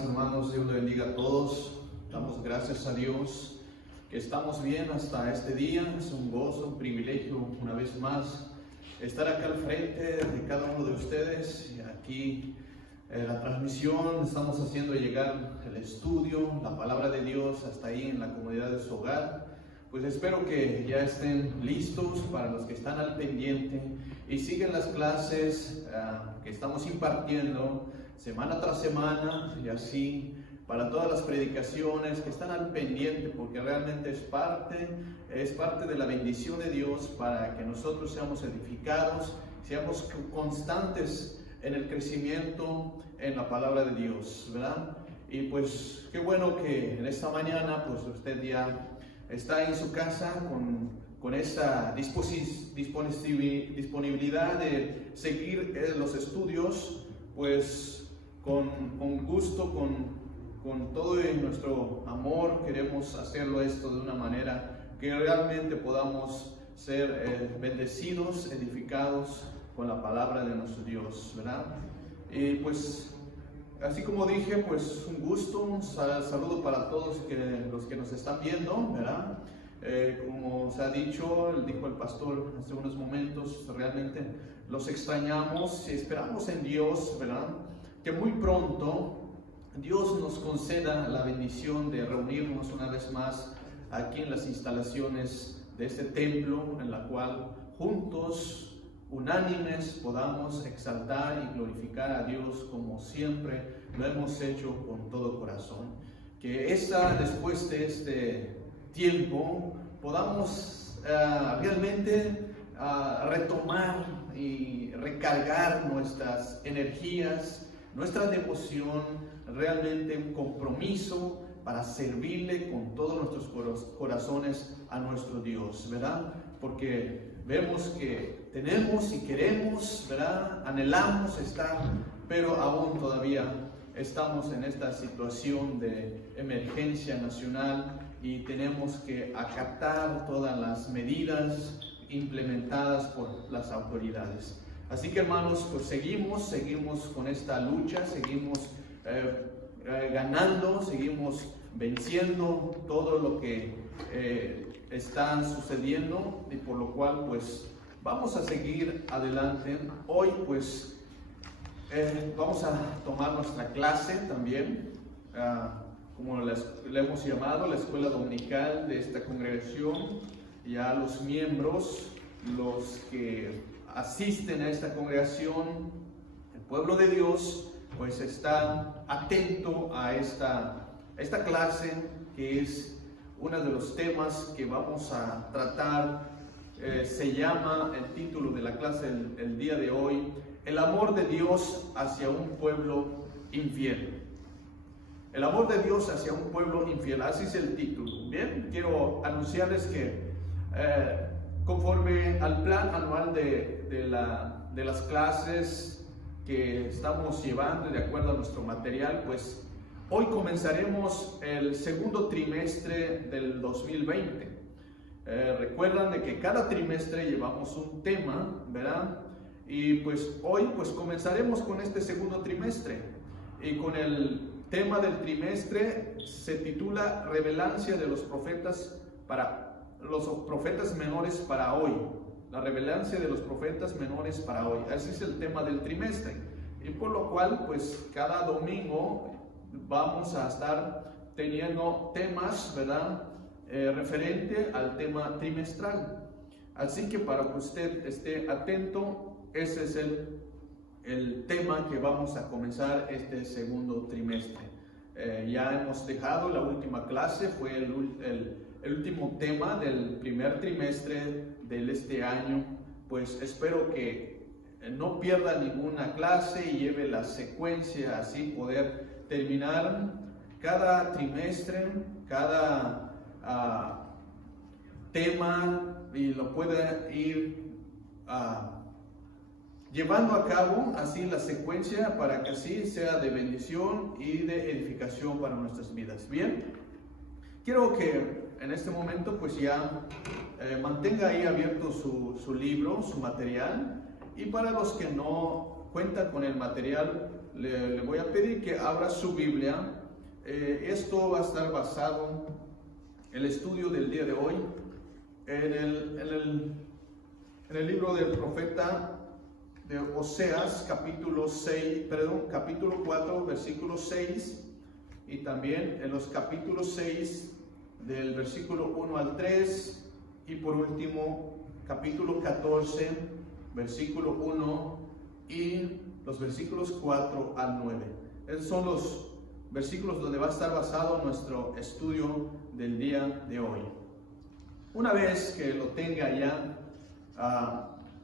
hermanas, hermanos, Dios le bendiga a todos. Damos gracias a Dios que estamos bien hasta este día. Es un gozo, un privilegio una vez más estar acá al frente de cada uno de ustedes. Y aquí la transmisión, estamos haciendo llegar el estudio, la palabra de Dios hasta ahí en la comunidad de su hogar. Pues espero que ya estén listos para los que están al pendiente y siguen las clases que estamos impartiendo semana tras semana, y así para todas las predicaciones que están al pendiente, porque realmente es parte de la bendición de Dios para que nosotros seamos edificados, seamos constantes en el crecimiento en la palabra de Dios, ¿verdad? Y pues qué bueno que en esta mañana pues usted ya está en su casa con esa disponibilidad de seguir los estudios, pues con gusto, con todo nuestro amor queremos hacerlo esto de una manera que realmente podamos ser bendecidos, edificados con la palabra de nuestro Dios, ¿verdad? Y pues así como dije, pues un gusto, un saludo para todos los que nos están viendo, ¿verdad? Como se ha dijo el pastor hace unos momentos, realmente los extrañamos y esperamos en Dios, ¿verdad? Que muy pronto Dios nos conceda la bendición de reunirnos una vez más aquí en las instalaciones de este templo, en la cual juntos, unánimes, podamos exaltar y glorificar a Dios como siempre lo hemos hecho con todo corazón. Que después de este tiempo podamos realmente retomar y recargar nuestras energías, nuestra devoción, realmente un compromiso para servirle con todos nuestros corazones a nuestro Dios, ¿verdad? Porque vemos que tenemos y queremos, ¿verdad? Anhelamos estar, pero aún todavía estamos en esta situación de emergencia nacional y tenemos que acatar todas las medidas implementadas por las autoridades. Así que hermanos, pues seguimos con esta lucha, seguimos ganando, seguimos venciendo todo lo que está sucediendo, y por lo cual pues vamos a seguir adelante. Hoy pues vamos a tomar nuestra clase también, como le hemos llamado, la escuela dominical de esta congregación. Ya los miembros, los que asisten a esta congregación, el pueblo de Dios, pues está atento a esta clase, que es uno de los temas que vamos a tratar. Se llama, el título de la clase el día de hoy, el amor de Dios hacia un pueblo infiel. El amor de Dios hacia un pueblo infiel, así es el título. Bien, quiero anunciarles que conforme al plan anual de las clases que estamos llevando, de acuerdo a nuestro material, pues hoy comenzaremos el segundo trimestre del 2020. Recuerdan de que cada trimestre llevamos un tema, ¿verdad? Y pues hoy pues comenzaremos con este segundo trimestre, y con el tema del trimestre se titula Revelancia de los profetas menores para hoy. La revelancia de los profetas menores para hoy. Así es el tema del trimestre. Y por lo cual, pues cada domingo vamos a estar teniendo temas, ¿verdad? Referente al tema trimestral. Así que para que usted esté atento, ese es el tema que vamos a comenzar este segundo trimestre. Ya hemos dejado la última clase, fue el último tema del primer trimestre de este año. Pues espero que no pierda ninguna clase y lleve la secuencia, así poder terminar cada trimestre, cada tema, y lo pueda ir llevando a cabo así la secuencia, para que así sea de bendición y de edificación para nuestras vidas. Bien, quiero que en este momento pues ya mantenga ahí abierto su libro, su material, y para los que no cuentan con el material, le voy a pedir que abra su Biblia. Esto va a estar basado, el estudio del día de hoy, en el libro del profeta de Oseas, capítulo 4, versículo 6, y también en los capítulos 6, del versículo 1 al 3, y por último, capítulo 14, versículo 1, y los versículos 4 al 9. Esos son los versículos donde va a estar basado nuestro estudio del día de hoy. Una vez que lo tenga ya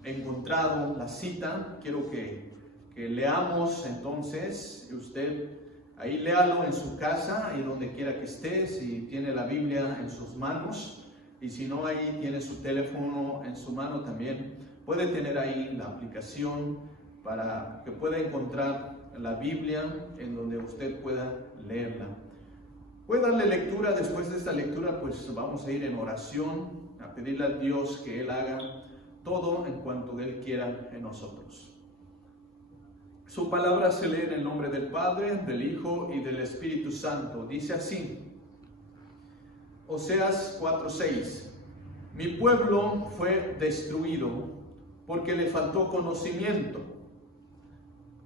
encontrado la cita, quiero que leamos entonces. Usted ahí léalo en su casa y donde quiera que esté, si tiene la Biblia en sus manos, y si no, ahí tiene su teléfono en su mano también. Puede tener ahí la aplicación para que pueda encontrar la Biblia en donde usted pueda leerla. Puede darle lectura. Después de esta lectura, pues vamos a ir en oración a pedirle a Dios que Él haga todo en cuanto Él quiera en nosotros. Su palabra se lee en el nombre del Padre, del Hijo y del Espíritu Santo. Dice así, Oseas 4:6: Mi pueblo fue destruido porque le faltó conocimiento.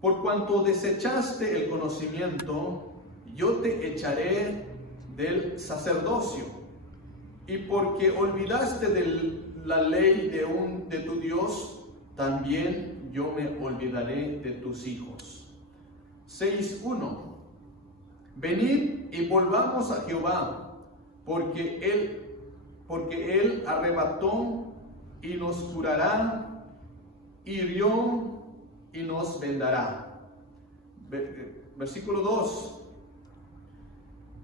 Por cuanto desechaste el conocimiento, yo te echaré del sacerdocio. Y porque olvidaste de la ley de tu Dios, también yo me olvidaré de tus hijos. 6:1: Venid y volvamos a Jehová, porque Él arrebató y nos curará, hirió y nos vendará. Versículo 2: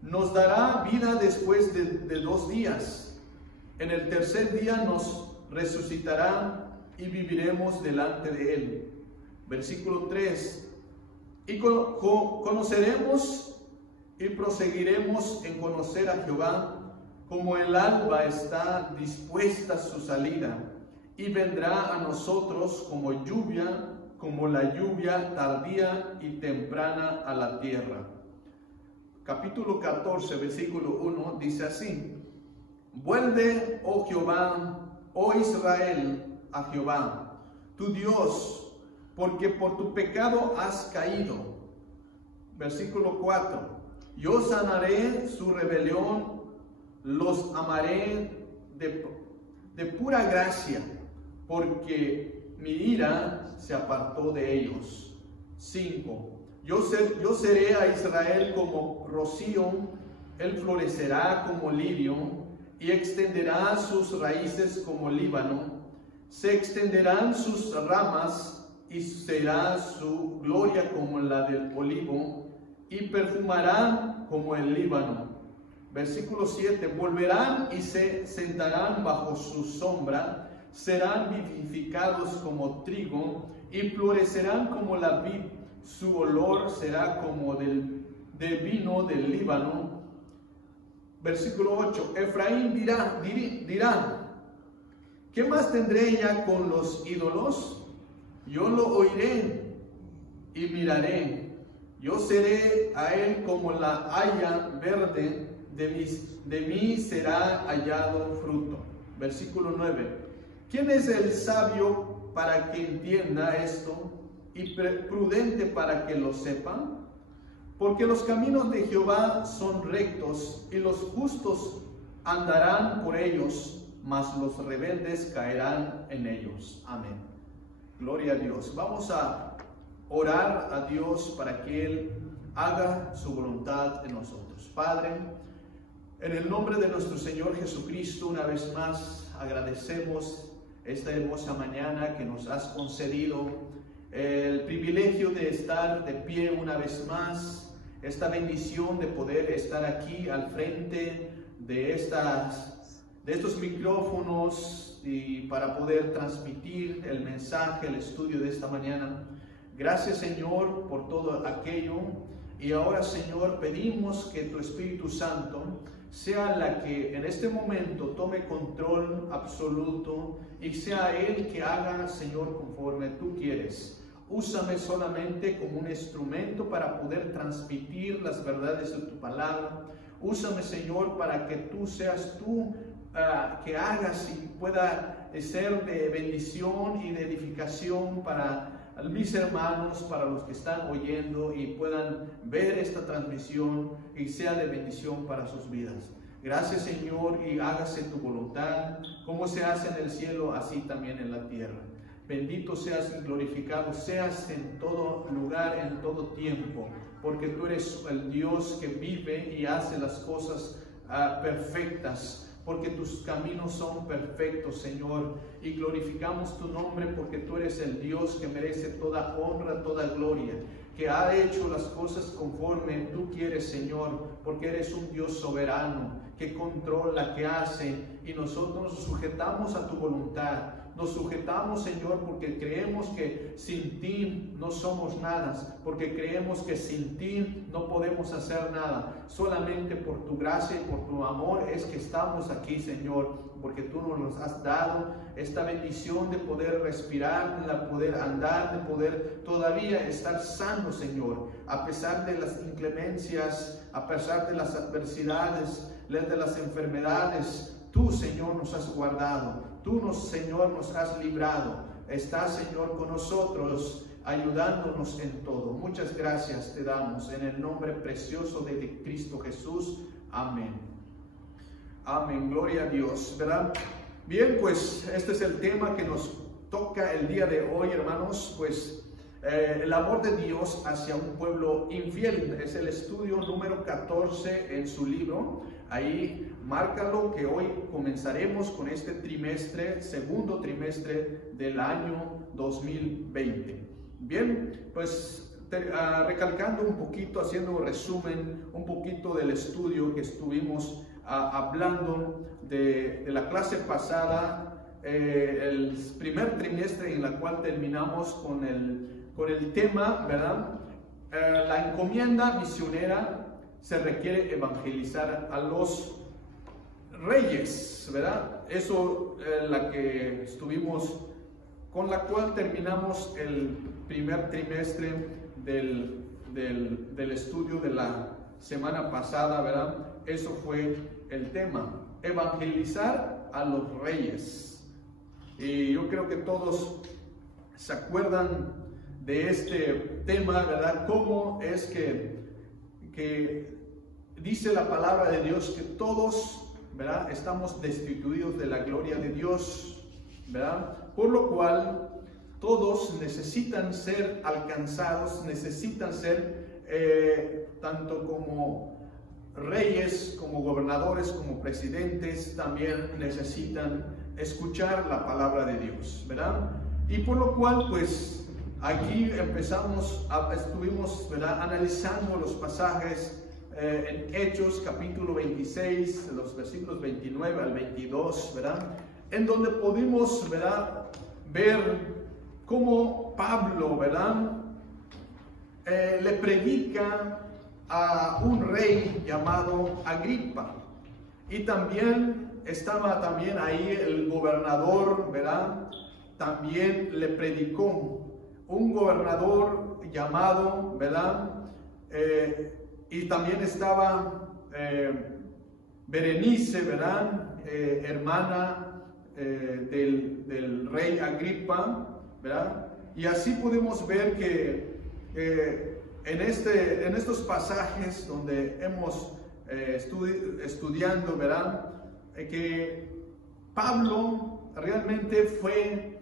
Nos dará vida después de 2 días. En el tercer día nos resucitará y viviremos delante de Él. Versículo 3: Y conoceremos y proseguiremos en conocer a Jehová, como el alba está dispuesta su salida, y vendrá a nosotros como la lluvia tardía y temprana a la tierra. Capítulo 14, versículo 1 dice así: Vuelve, oh Jehová, oh Israel, a Jehová, tu Dios, porque por tu pecado has caído. Versículo 4: Yo sanaré su rebelión, los amaré de pura gracia, porque mi ira se apartó de ellos. 5: Yo seré a Israel como rocío, él florecerá como lirio, y extenderá sus raíces como Líbano. Se extenderán sus ramas, y será su gloria como la del olivo, y perfumará como el Líbano. Versículo 7: Volverán y se sentarán bajo su sombra, serán vivificados como trigo, y florecerán como la vid. Su olor será como de vino del Líbano. Versículo 8: Efraín dirá, ¿qué más tendré ya con los ídolos? Yo lo oiré y miraré. Yo seré a él como la haya verde, de mí será hallado fruto. Versículo 9: ¿Quién es el sabio para que entienda esto, y prudente para que lo sepa? Porque los caminos de Jehová son rectos, y los justos andarán por ellos, mas los rebeldes caerán en ellos. Amén. Gloria a Dios. Vamos a orar a Dios para que Él haga su voluntad en nosotros. Padre, en el nombre de nuestro Señor Jesucristo, una vez más agradecemos esta hermosa mañana que nos has concedido, el privilegio de estar de pie una vez más, esta bendición de poder estar aquí al frente de estos micrófonos y para poder transmitir el mensaje, el estudio de esta mañana. Gracias, Señor, por todo aquello. Y ahora, Señor, pedimos que tu Espíritu Santo sea la que en este momento tome control absoluto y sea Él que haga, Señor, conforme tú quieres. Úsame solamente como un instrumento para poder transmitir las verdades de tu palabra. Úsame, Señor, para que tú seas tú que hagas y pueda ser de bendición y de edificación para mis hermanos, para los que están oyendo y puedan ver esta transmisión y sea de bendición para sus vidas. Gracias, Señor, y hágase tu voluntad, como se hace en el cielo, así también en la tierra. Bendito seas y glorificado seas en todo lugar, en todo tiempo, porque tú eres el Dios que vive y hace las cosas perfectas, porque tus caminos son perfectos, Señor, y glorificamos tu nombre porque tú eres el Dios que merece toda honra, toda gloria, que ha hecho las cosas conforme tú quieres, Señor, porque eres un Dios soberano, que controla, que hace, y nosotros nos sujetamos a tu voluntad. Nos sujetamos, Señor, porque creemos que sin ti no somos nada, porque creemos que sin ti no podemos hacer nada. Solamente por tu gracia y por tu amor es que estamos aquí, Señor, porque tú nos has dado esta bendición de poder respirar, de poder andar, de poder todavía estar sano, Señor, a pesar de las inclemencias, a pesar de las adversidades, de las enfermedades. Tú, Señor, nos has guardado. Tú, Señor, nos has librado. Estás, Señor, con nosotros, ayudándonos en todo. Muchas gracias te damos en el nombre precioso de Cristo Jesús. Amén. Amén. Gloria a Dios, ¿verdad? Bien, pues este es el tema que nos toca el día de hoy, hermanos. Pues el amor de Dios hacia un pueblo infiel. Es el estudio número 14 en su libro. Ahí márcalo que hoy comenzaremos con este trimestre, segundo trimestre del año 2020. Bien, pues recalcando un poquito, haciendo un resumen, un poquito del estudio que estuvimos hablando de la clase pasada, el primer trimestre en la cual terminamos con el tema, ¿verdad? La encomienda misionera. Se requiere evangelizar a los reyes, ¿verdad? Eso la que estuvimos, con la cual terminamos el primer trimestre del estudio de la semana pasada, ¿verdad? Eso fue el tema, evangelizar a los reyes. Y yo creo que todos se acuerdan de este tema, ¿verdad? Cómo es que dice la palabra de Dios que todos, ¿verdad?, estamos destituidos de la gloria de Dios, ¿verdad? Por lo cual todos necesitan ser alcanzados, necesitan ser tanto como reyes, como gobernadores, como presidentes, también necesitan escuchar la palabra de Dios, ¿verdad? Y por lo cual, pues, aquí estuvimos, ¿verdad?, analizando los pasajes en Hechos capítulo 26, los versículos 29 al 22, ¿verdad?, en donde pudimos, ¿verdad?, ver cómo Pablo, ¿verdad?, le predica a un rey llamado Agripa, y también estaba ahí el gobernador, ¿verdad?, también le predicó. Un gobernador llamado, ¿verdad?, y también estaba Berenice, ¿verdad?, hermana del rey Agripa, ¿verdad? Y así podemos ver que en estos pasajes donde hemos estudiando, ¿verdad?, que Pablo realmente fue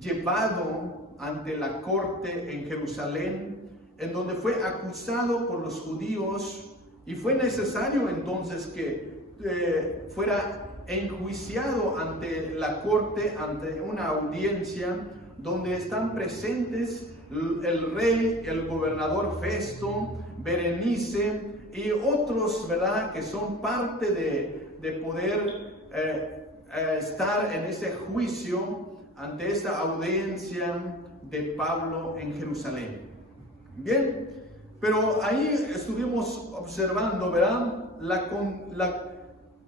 llevado ante la corte en Jerusalén, en donde fue acusado por los judíos, y fue necesario entonces que fuera enjuiciado ante la corte, ante una audiencia donde están presentes el rey, el gobernador Festo, Berenice y otros, ¿verdad?, que son parte de poder estar en ese juicio, ante esta audiencia de Pablo en Jerusalén. Bien, pero ahí estuvimos observando, ¿verdad?,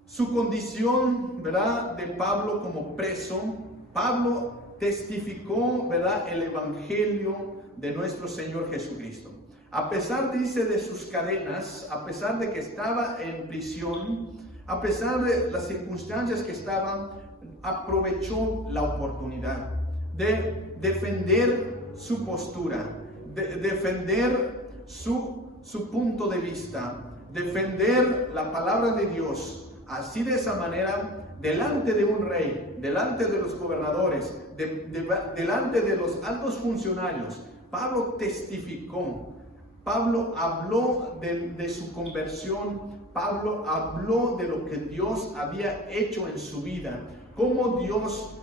su condición, ¿verdad?, de Pablo como preso. Pablo testificó, ¿verdad?, el evangelio de nuestro Señor Jesucristo. A pesar, dice, de sus cadenas, a pesar de que estaba en prisión, a pesar de las circunstancias que estaban, aprovechó la oportunidad de defender su postura, de defender su punto de vista, defender la palabra de Dios. Así, de esa manera, delante de un rey, delante de los gobernadores, delante de los altos funcionarios, Pablo testificó. Pablo habló de su conversión. Pablo habló de lo que Dios había hecho en su vida, cómo Dios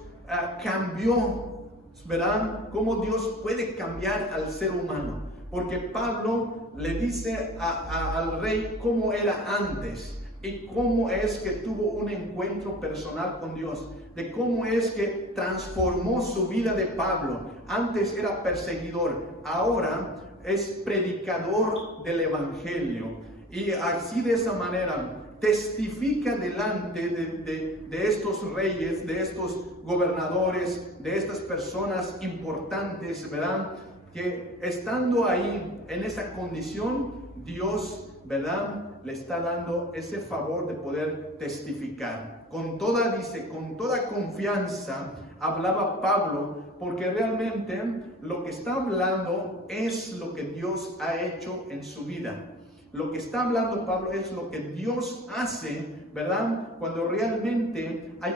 cambió, ¿verdad? Cómo Dios puede cambiar al ser humano. Porque Pablo le dice al rey cómo era antes y cómo es que tuvo un encuentro personal con Dios, de cómo es que transformó su vida de Pablo. Antes era perseguidor, ahora es predicador del evangelio, y así, de esa manera, testifica delante de estos reyes, de estos gobernadores, de estas personas importantes, ¿verdad?, que estando ahí en esa condición, Dios, ¿verdad?, le está dando ese favor de poder testificar. Con toda, dice, con toda confianza hablaba Pablo, porque realmente lo que está hablando es lo que Dios ha hecho en su vida. Lo que está hablando Pablo es lo que Dios hace, ¿verdad?, cuando realmente hay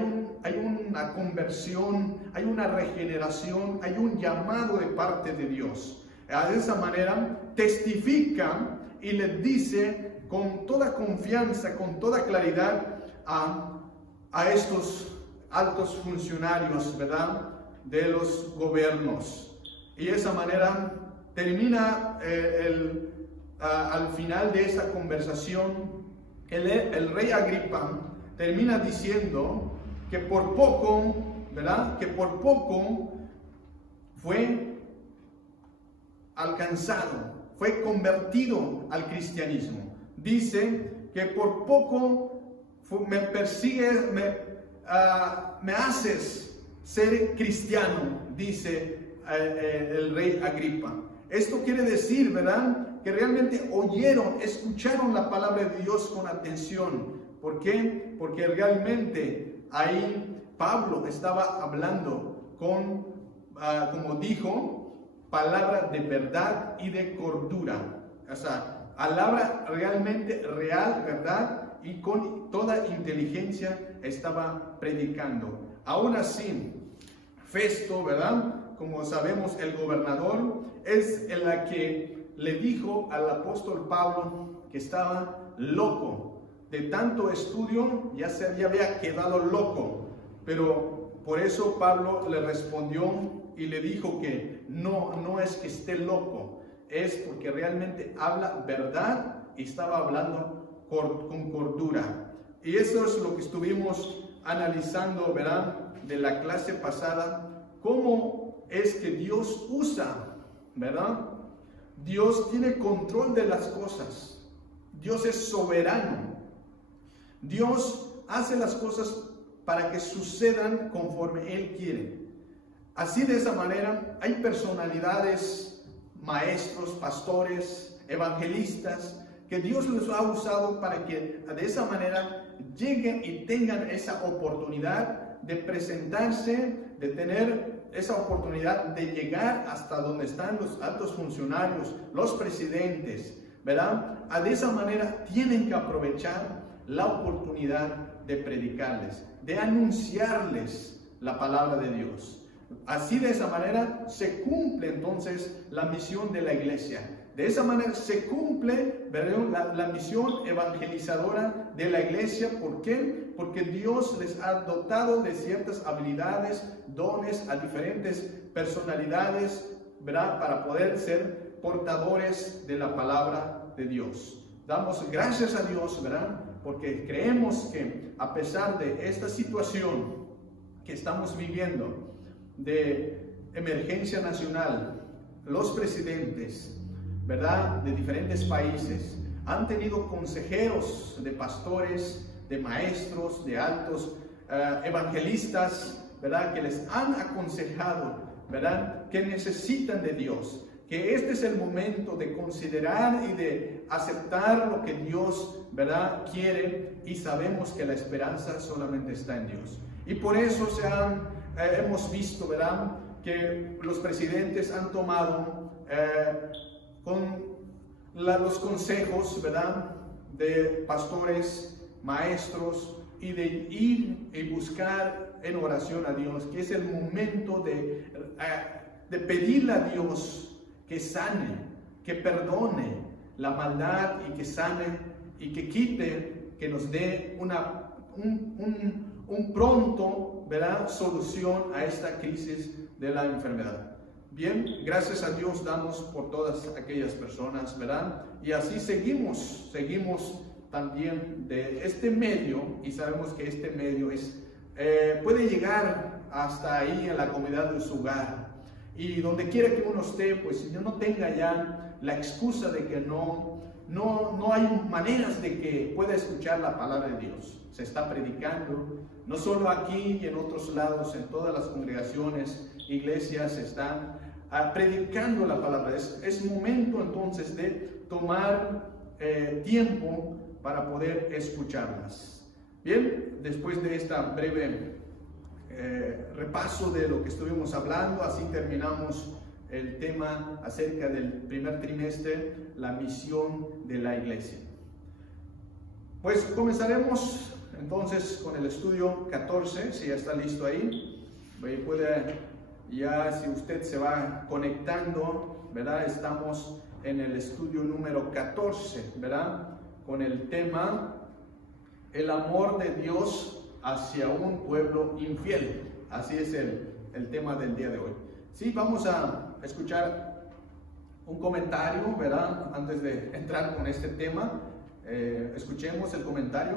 una conversión, hay una regeneración, hay un llamado de parte de Dios. De esa manera testifica y le dice con toda confianza, con toda claridad a estos altos funcionarios, ¿verdad?, de los gobiernos. Y de esa manera termina al final de esa conversación, el rey Agripa termina diciendo que por poco, ¿verdad?, que por poco fue alcanzado, fue convertido al cristianismo. Dice que por poco me persigues, me haces ser cristiano, dice el rey Agripa. Esto quiere decir, ¿verdad?, que realmente escucharon la palabra de Dios con atención. ¿Por qué? Porque realmente ahí Pablo estaba hablando como dijo, palabra de verdad y de cordura. O sea, palabra realmente real, verdad, y con toda inteligencia estaba predicando. Aún así, Festo, ¿verdad?, como sabemos, el gobernador, es el que le dijo al apóstol Pablo que estaba loco. De tanto estudio ya se había quedado loco. Pero por eso Pablo le respondió y le dijo que no es que esté loco, es porque realmente habla verdad y estaba hablando con cordura. Y eso es lo que estuvimos analizando, ¿verdad?, de la clase pasada, cómo es que Dios usa, ¿verdad? Dios tiene control de las cosas. Dios es soberano. Dios hace las cosas para que sucedan conforme Él quiere. Así, de esa manera, hay personalidades, maestros, pastores, evangelistas, que Dios los ha usado para que de esa manera lleguen y tengan esa oportunidad de presentarse, de tener esa oportunidad de llegar hasta donde están los altos funcionarios, los presidentes, ¿verdad? De esa manera tienen que aprovechar la oportunidad de predicarles, de anunciarles la palabra de Dios. Así, de esa manera se cumple entonces la misión de la iglesia. De esa manera se cumple, ¿verdad?, la misión evangelizadora de la iglesia. ¿Por qué? Porque Dios les ha dotado de ciertas habilidades, dones a diferentes personalidades, ¿verdad?, para poder ser portadores de la palabra de Dios. Damos gracias a Dios, ¿verdad?, porque creemos que a pesar de esta situación que estamos viviendo de emergencia nacional, los presidentes, ¿verdad?, de diferentes países han tenido consejeros de pastores, de maestros, de altos evangelistas, ¿verdad?, que les han aconsejado, ¿verdad?, que necesitan de Dios, que este es el momento de considerar y de aceptar lo que Dios, ¿verdad?, quiere, y sabemos que la esperanza solamente está en Dios. Y por eso hemos visto, ¿verdad?, que los presidentes han tomado los consejos, ¿verdad?, de pastores, maestros, y de ir y buscar en oración a Dios, que es el momento de pedirle a Dios que sane, que perdone la maldad y que sane y que quite, que nos dé un pronto, ¿verdad?, solución a esta crisis de la enfermedad. Bien, gracias a Dios damos por todas aquellas personas, ¿verdad? Y así seguimos también de este medio, y sabemos que este medio puede llegar hasta ahí en la comunidad de su hogar. Y donde quiera que uno esté, pues no tenga ya la excusa de que no hay maneras de que pueda escuchar la palabra de Dios. Se está predicando, no solo aquí y en otros lados, en todas las congregaciones, iglesias se están predicando la palabra. Es momento entonces de tomar tiempo para poder escucharlas. Bien, después de esta breve repaso de lo que estuvimos hablando, así terminamos el tema acerca del primer trimestre, la misión de la iglesia. Pues comenzaremos entonces con el estudio 14, si ya está listo ahí. Ya si usted se va conectando, ¿verdad? Estamos en el estudio número 14, ¿verdad?, con el tema el amor de Dios hacia un pueblo infiel. Así es el tema del día de hoy. Sí, vamos a escuchar un comentario, ¿verdad?, antes de entrar con este tema. Escuchemos el comentario.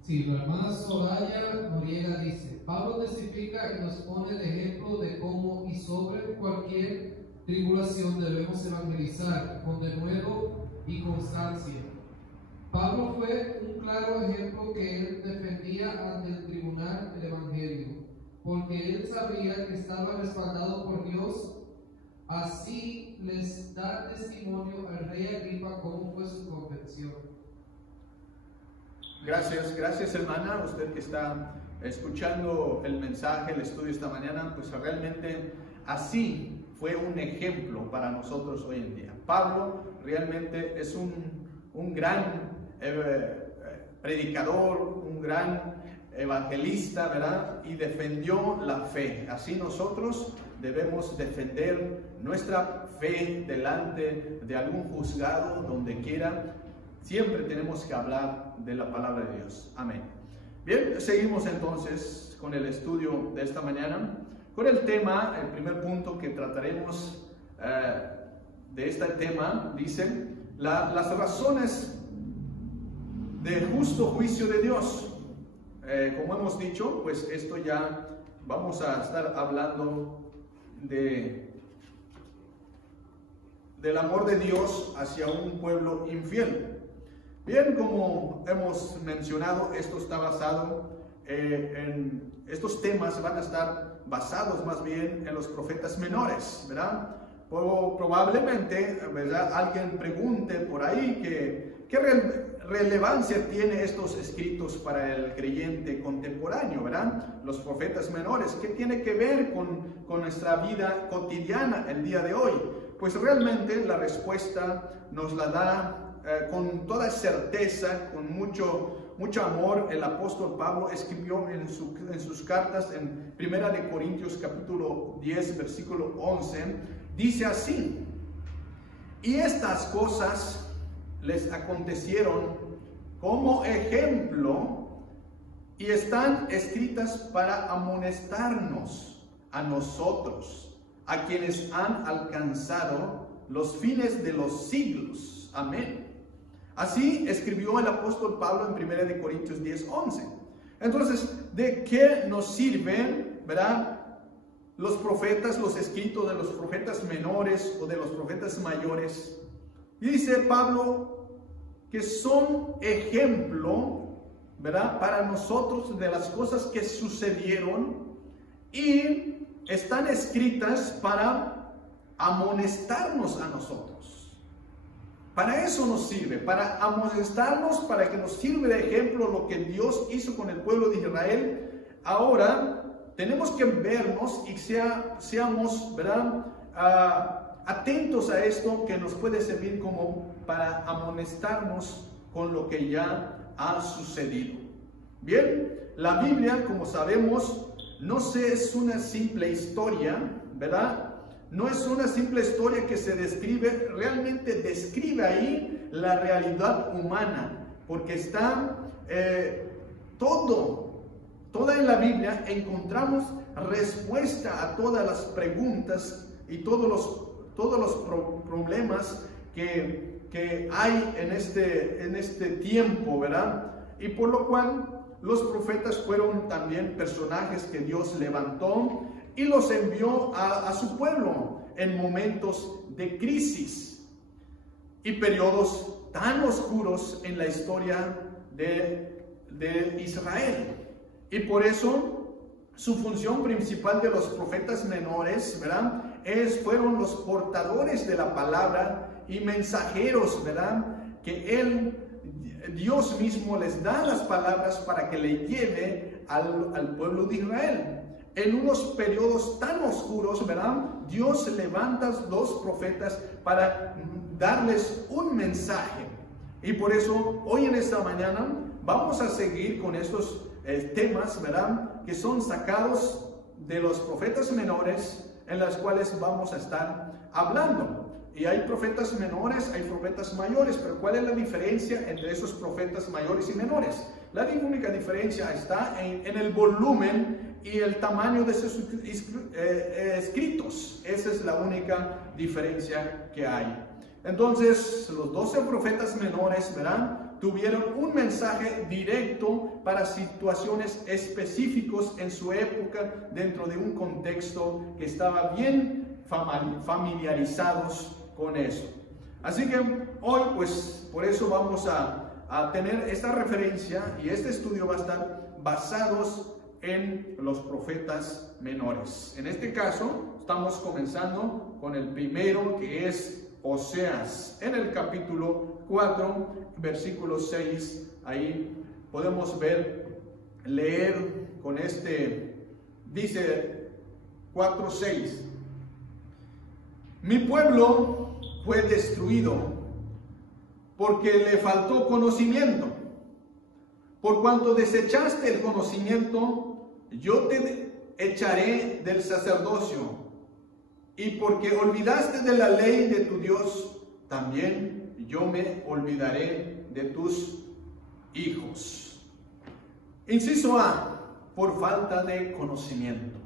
Sí, la hermana Soraya Noriega dice: Pablo testifica y nos pone el ejemplo de cómo y sobre cualquier tribulación debemos evangelizar con denuedo y constancia. Pablo fue un claro ejemplo que él defendía ante el tribunal el evangelio, porque él sabía que estaba respaldado por Dios. Así les da testimonio al rey Agripa cómo fue su conversión. Gracias hermana, usted que está escuchando el mensaje, el estudio esta mañana, pues realmente así fue un ejemplo para nosotros hoy en día. Pablo realmente es un gran predicador, un gran evangelista, ¿verdad? Y defendió la fe. Así nosotros debemos defender nuestra fe delante de algún juzgado, donde quiera. Siempre tenemos que hablar de la palabra de Dios. Amén. Bien, seguimos entonces con el estudio de esta mañana, con el tema, el primer punto que trataremos de este tema, dice, las razones del justo juicio de Dios. Como hemos dicho, pues esto ya vamos a estar hablando del amor de Dios hacia un pueblo infiel. Bien, como hemos mencionado, esto está basado en estos temas, van a estar basados más bien en los profetas menores, ¿verdad? Probablemente, ¿verdad?, alguien pregunte por ahí qué relevancia tiene estos escritos para el creyente contemporáneo, ¿verdad? Los profetas menores, ¿qué tiene que ver con nuestra vida cotidiana el día de hoy? Pues realmente la respuesta nos la da con toda certeza, con mucho amor. El apóstol Pablo escribió en sus cartas en 1 Corintios capítulo 10 versículo 11, dice así: y estas cosas les acontecieron como ejemplo y están escritas para amonestarnos a nosotros, a quienes han alcanzado los fines de los siglos. Amén. Así escribió el apóstol Pablo en 1 Corintios 10, 11. Entonces, ¿de qué nos sirven, verdad, los profetas, los escritos de los profetas menores o de los profetas mayores? Y dice Pablo que son ejemplo ¿verdad? Para nosotros de las cosas que sucedieron y están escritas para amonestarnos a nosotros. Para eso nos sirve, para amonestarnos, para que nos sirva de ejemplo lo que Dios hizo con el pueblo de Israel. Ahora tenemos que vernos y seamos, ¿verdad? Atentos a esto que nos puede servir como para amonestarnos con lo que ya ha sucedido. Bien, la Biblia, como sabemos, no es una simple historia, ¿verdad? No es una simple historia que se describe, realmente describe ahí la realidad humana, porque está toda en la Biblia encontramos respuesta a todas las preguntas y todos los problemas que hay en este tiempo, ¿verdad? Y por lo cual los profetas fueron también personajes que Dios levantó y los envió a su pueblo en momentos de crisis y periodos tan oscuros en la historia de Israel. Y por eso su función principal de los profetas menores, ¿verdad? Fueron los portadores de la palabra y mensajeros, ¿verdad? Que Dios mismo les da las palabras para que le lleve al pueblo de Israel. En unos periodos tan oscuros, ¿verdad? Dios levanta los profetas para darles un mensaje. Y por eso, hoy en esta mañana, vamos a seguir con estos temas, ¿verdad? Que son sacados de los profetas menores, en las cuales vamos a estar hablando. Y hay profetas menores, hay profetas mayores, pero ¿cuál es la diferencia entre esos profetas mayores y menores? La única diferencia está en el volumen y el tamaño de sus escritos. Esa es la única diferencia que hay. Entonces, los 12 profetas menores, ¿verdad?, tuvieron un mensaje directo para situaciones específicas en su época, dentro de un contexto que estaba bien familiarizados con eso. Así que hoy, pues, por eso vamos a tener esta referencia, y este estudio va a estar basados en los profetas menores. En este caso, estamos comenzando con el primero, que es Oseas, en el capítulo 4, versículo 6. Ahí podemos leer con dice 4:6. Mi pueblo fue destruido porque le faltó conocimiento. Por cuanto desechaste el conocimiento, yo te echaré del sacerdocio. Y porque olvidaste de la ley de tu Dios, también yo me olvidaré de tus hijos. Inciso A, por falta de conocimiento.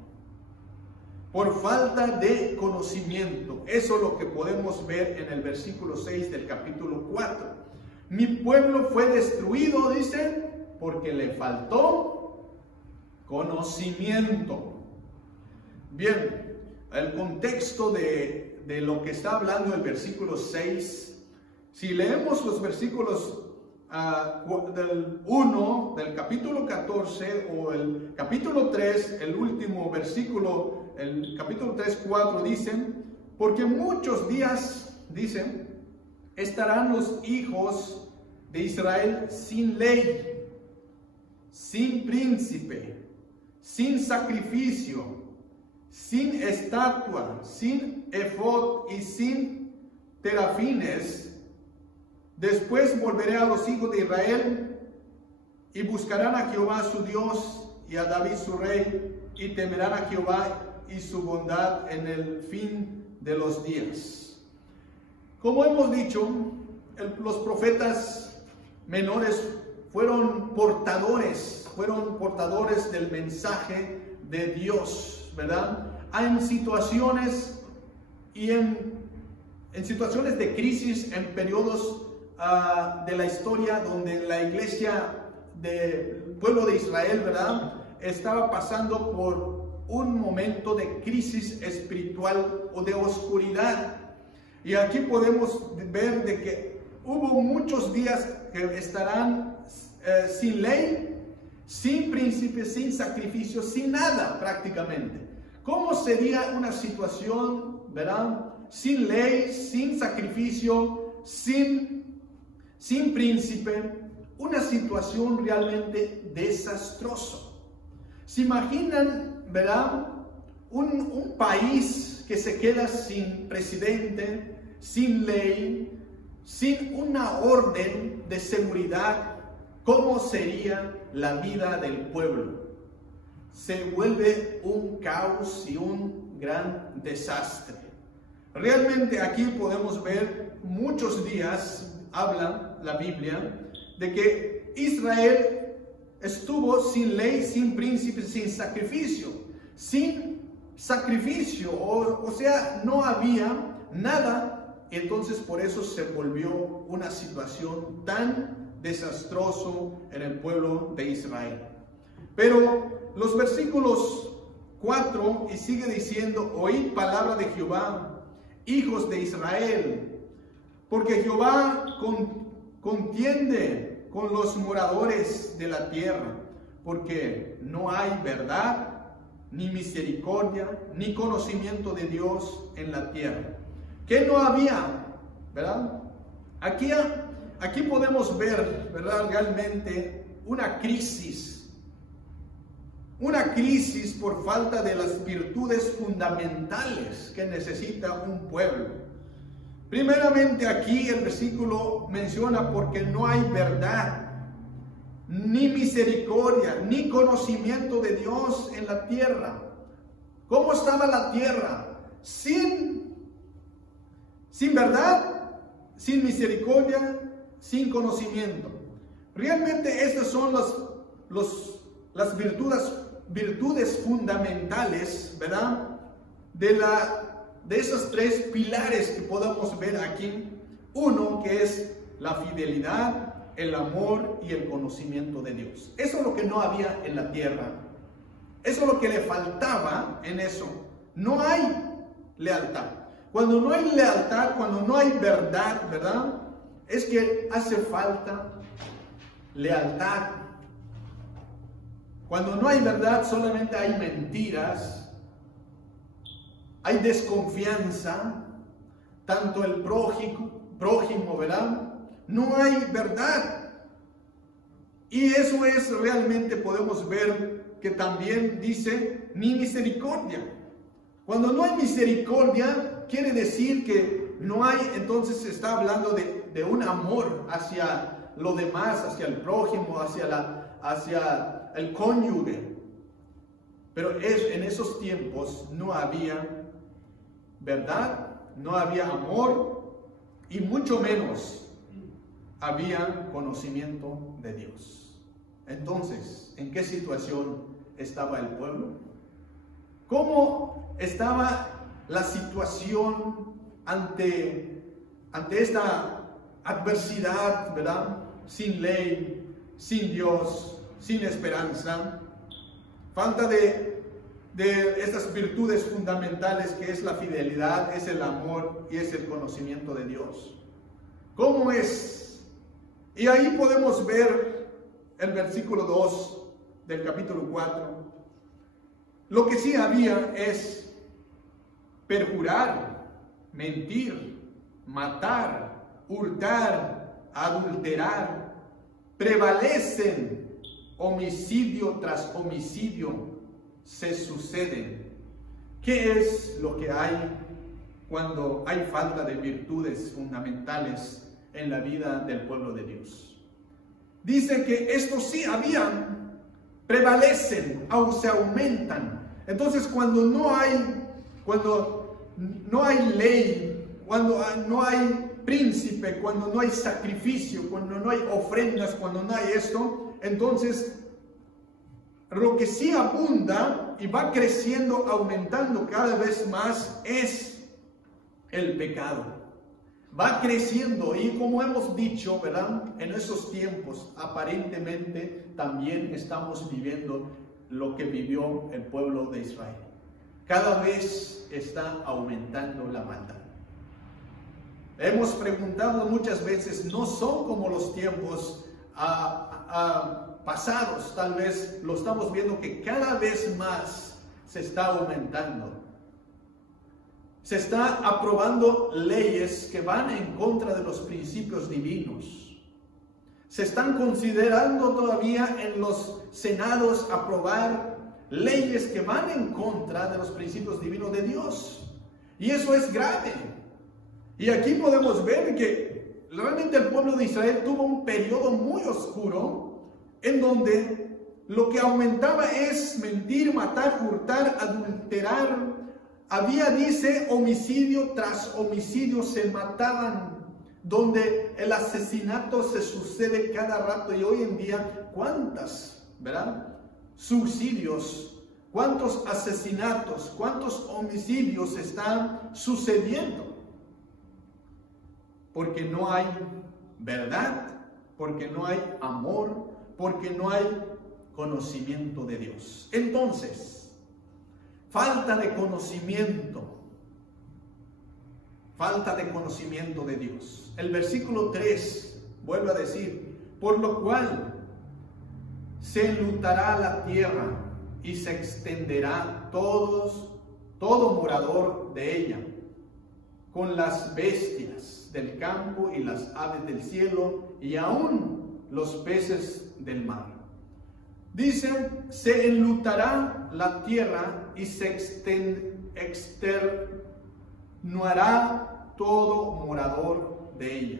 Por falta de conocimiento. Eso es lo que podemos ver en el versículo 6 del capítulo 4. Mi pueblo fue destruido, dice, porque le faltó conocimiento. Bien, el contexto de lo que está hablando el versículo 6, si leemos los versículos del 1 del capítulo 14 o el capítulo 3, el último versículo, el capítulo 3, 4, dicen: porque muchos días, dicen, estarán los hijos de Israel sin ley, sin príncipe, sin sacrificio, sin estatua, sin efod y sin terafines. Después volveré a los hijos de Israel y buscarán a Jehová su Dios y a David su rey, y temerán a Jehová y su bondad en el fin de los días. Como hemos dicho, los profetas menores fueron portadores del mensaje de Dios, ¿verdad? En situaciones en situaciones de crisis, en periodos de la historia donde la iglesia del pueblo de Israel, ¿verdad?, estaba pasando por un momento de crisis espiritual o de oscuridad. Y aquí podemos ver de que hubo muchos días que estarán sin ley, sin príncipe, sin sacrificio, sin nada prácticamente. ¿Cómo sería una situación, verdad? Sin ley, sin sacrificio, sin príncipe, una situación realmente desastrosa. ¿Se imaginan, verdad? Un país que se queda sin presidente, sin ley, sin una orden de seguridad. ¿Cómo sería la vida del pueblo? Se vuelve un caos y un gran desastre. Realmente aquí podemos ver muchos días, habla la Biblia, de que Israel estuvo sin ley, sin príncipe, sin sacrificio. O sea, no había nada. Entonces por eso se volvió una situación tan desastroso en el pueblo de Israel. Pero los versículos 4 y sigue diciendo: oíd palabra de Jehová, hijos de Israel, porque Jehová contiende con los moradores de la tierra, porque no hay verdad, ni misericordia, ni conocimiento de Dios en la tierra. ¿Qué no había? ¿Verdad? Aquí podemos ver, ¿verdad? Realmente una crisis por falta de las virtudes fundamentales que necesita un pueblo. Primeramente aquí el versículo menciona: porque no hay verdad, ni misericordia, ni conocimiento de Dios en la tierra. ¿Cómo estaba la tierra? Sin verdad, sin misericordia, sin conocimiento. Realmente estas son las virtudes fundamentales, ¿verdad? De esos tres pilares que podemos ver aquí. Uno, que es la fidelidad, el amor y el conocimiento de Dios. Eso es lo que no había en la tierra. Eso es lo que le faltaba en eso. No hay lealtad. Cuando no hay lealtad, cuando no hay verdad, ¿verdad? Es que hace falta lealtad. Cuando no hay verdad, solamente hay mentiras, hay desconfianza, tanto el prójimo, ¿verdad? No hay verdad. Y eso es realmente, podemos ver que también dice, ni misericordia. Cuando no hay misericordia, quiere decir que no hay, entonces se está hablando de un amor hacia lo demás, hacia el prójimo, hacia el cónyuge. Pero en esos tiempos no había verdad, no había amor y mucho menos había conocimiento de Dios. Entonces, ¿en qué situación estaba el pueblo? ¿Cómo estaba la situación ante esta adversidad, ¿verdad? Sin ley, sin Dios, sin esperanza, falta de estas virtudes fundamentales que es la fidelidad, es el amor y es el conocimiento de Dios. ¿Cómo es? Y ahí podemos ver el versículo 2 del capítulo 4. Lo que sí había es perjurar, mentir, matar, hurtar, adulterar. Prevalecen homicidio tras homicidio, se suceden. ¿Qué es lo que hay cuando hay falta de virtudes fundamentales en la vida del pueblo de Dios? Dice que estos sí habían, prevalecen, se aumentan. Entonces cuando no hay ley, cuando no hay príncipe, cuando no hay sacrificio, cuando no hay ofrendas, cuando no hay esto, entonces lo que sí abunda y va creciendo, aumentando cada vez más es el pecado. Va creciendo y como hemos dicho, ¿verdad? En esos tiempos aparentemente también estamos viviendo lo que vivió el pueblo de Israel. Cada vez está aumentando la maldad. Hemos preguntado muchas veces, ¿no son como los tiempos pasados, tal vez lo estamos viendo que cada vez más se está aumentando. Se está aprobando leyes que van en contra de los principios divinos. Se están considerando todavía en los senados aprobar leyes que van en contra de los principios divinos de Dios. Y eso es grave. Y aquí podemos ver que realmente el pueblo de Israel tuvo un periodo muy oscuro en donde lo que aumentaba es mentir, matar, hurtar, adulterar. Había, dice, homicidio tras homicidio, se mataban, donde el asesinato se sucede cada rato. Y hoy en día, ¿cuántas, verdad? Suicidios, cuántos asesinatos, cuántos homicidios están sucediendo. Porque no hay verdad, porque no hay amor, porque no hay conocimiento de Dios. Entonces, falta de conocimiento de Dios. El versículo 3 vuelve a decir: por lo cual se enlutará la tierra y se extenderá todo morador de ella, con las bestias del campo y las aves del cielo y aún los peces del mar. Dice, se enlutará la tierra y se extenuará todo morador de ella.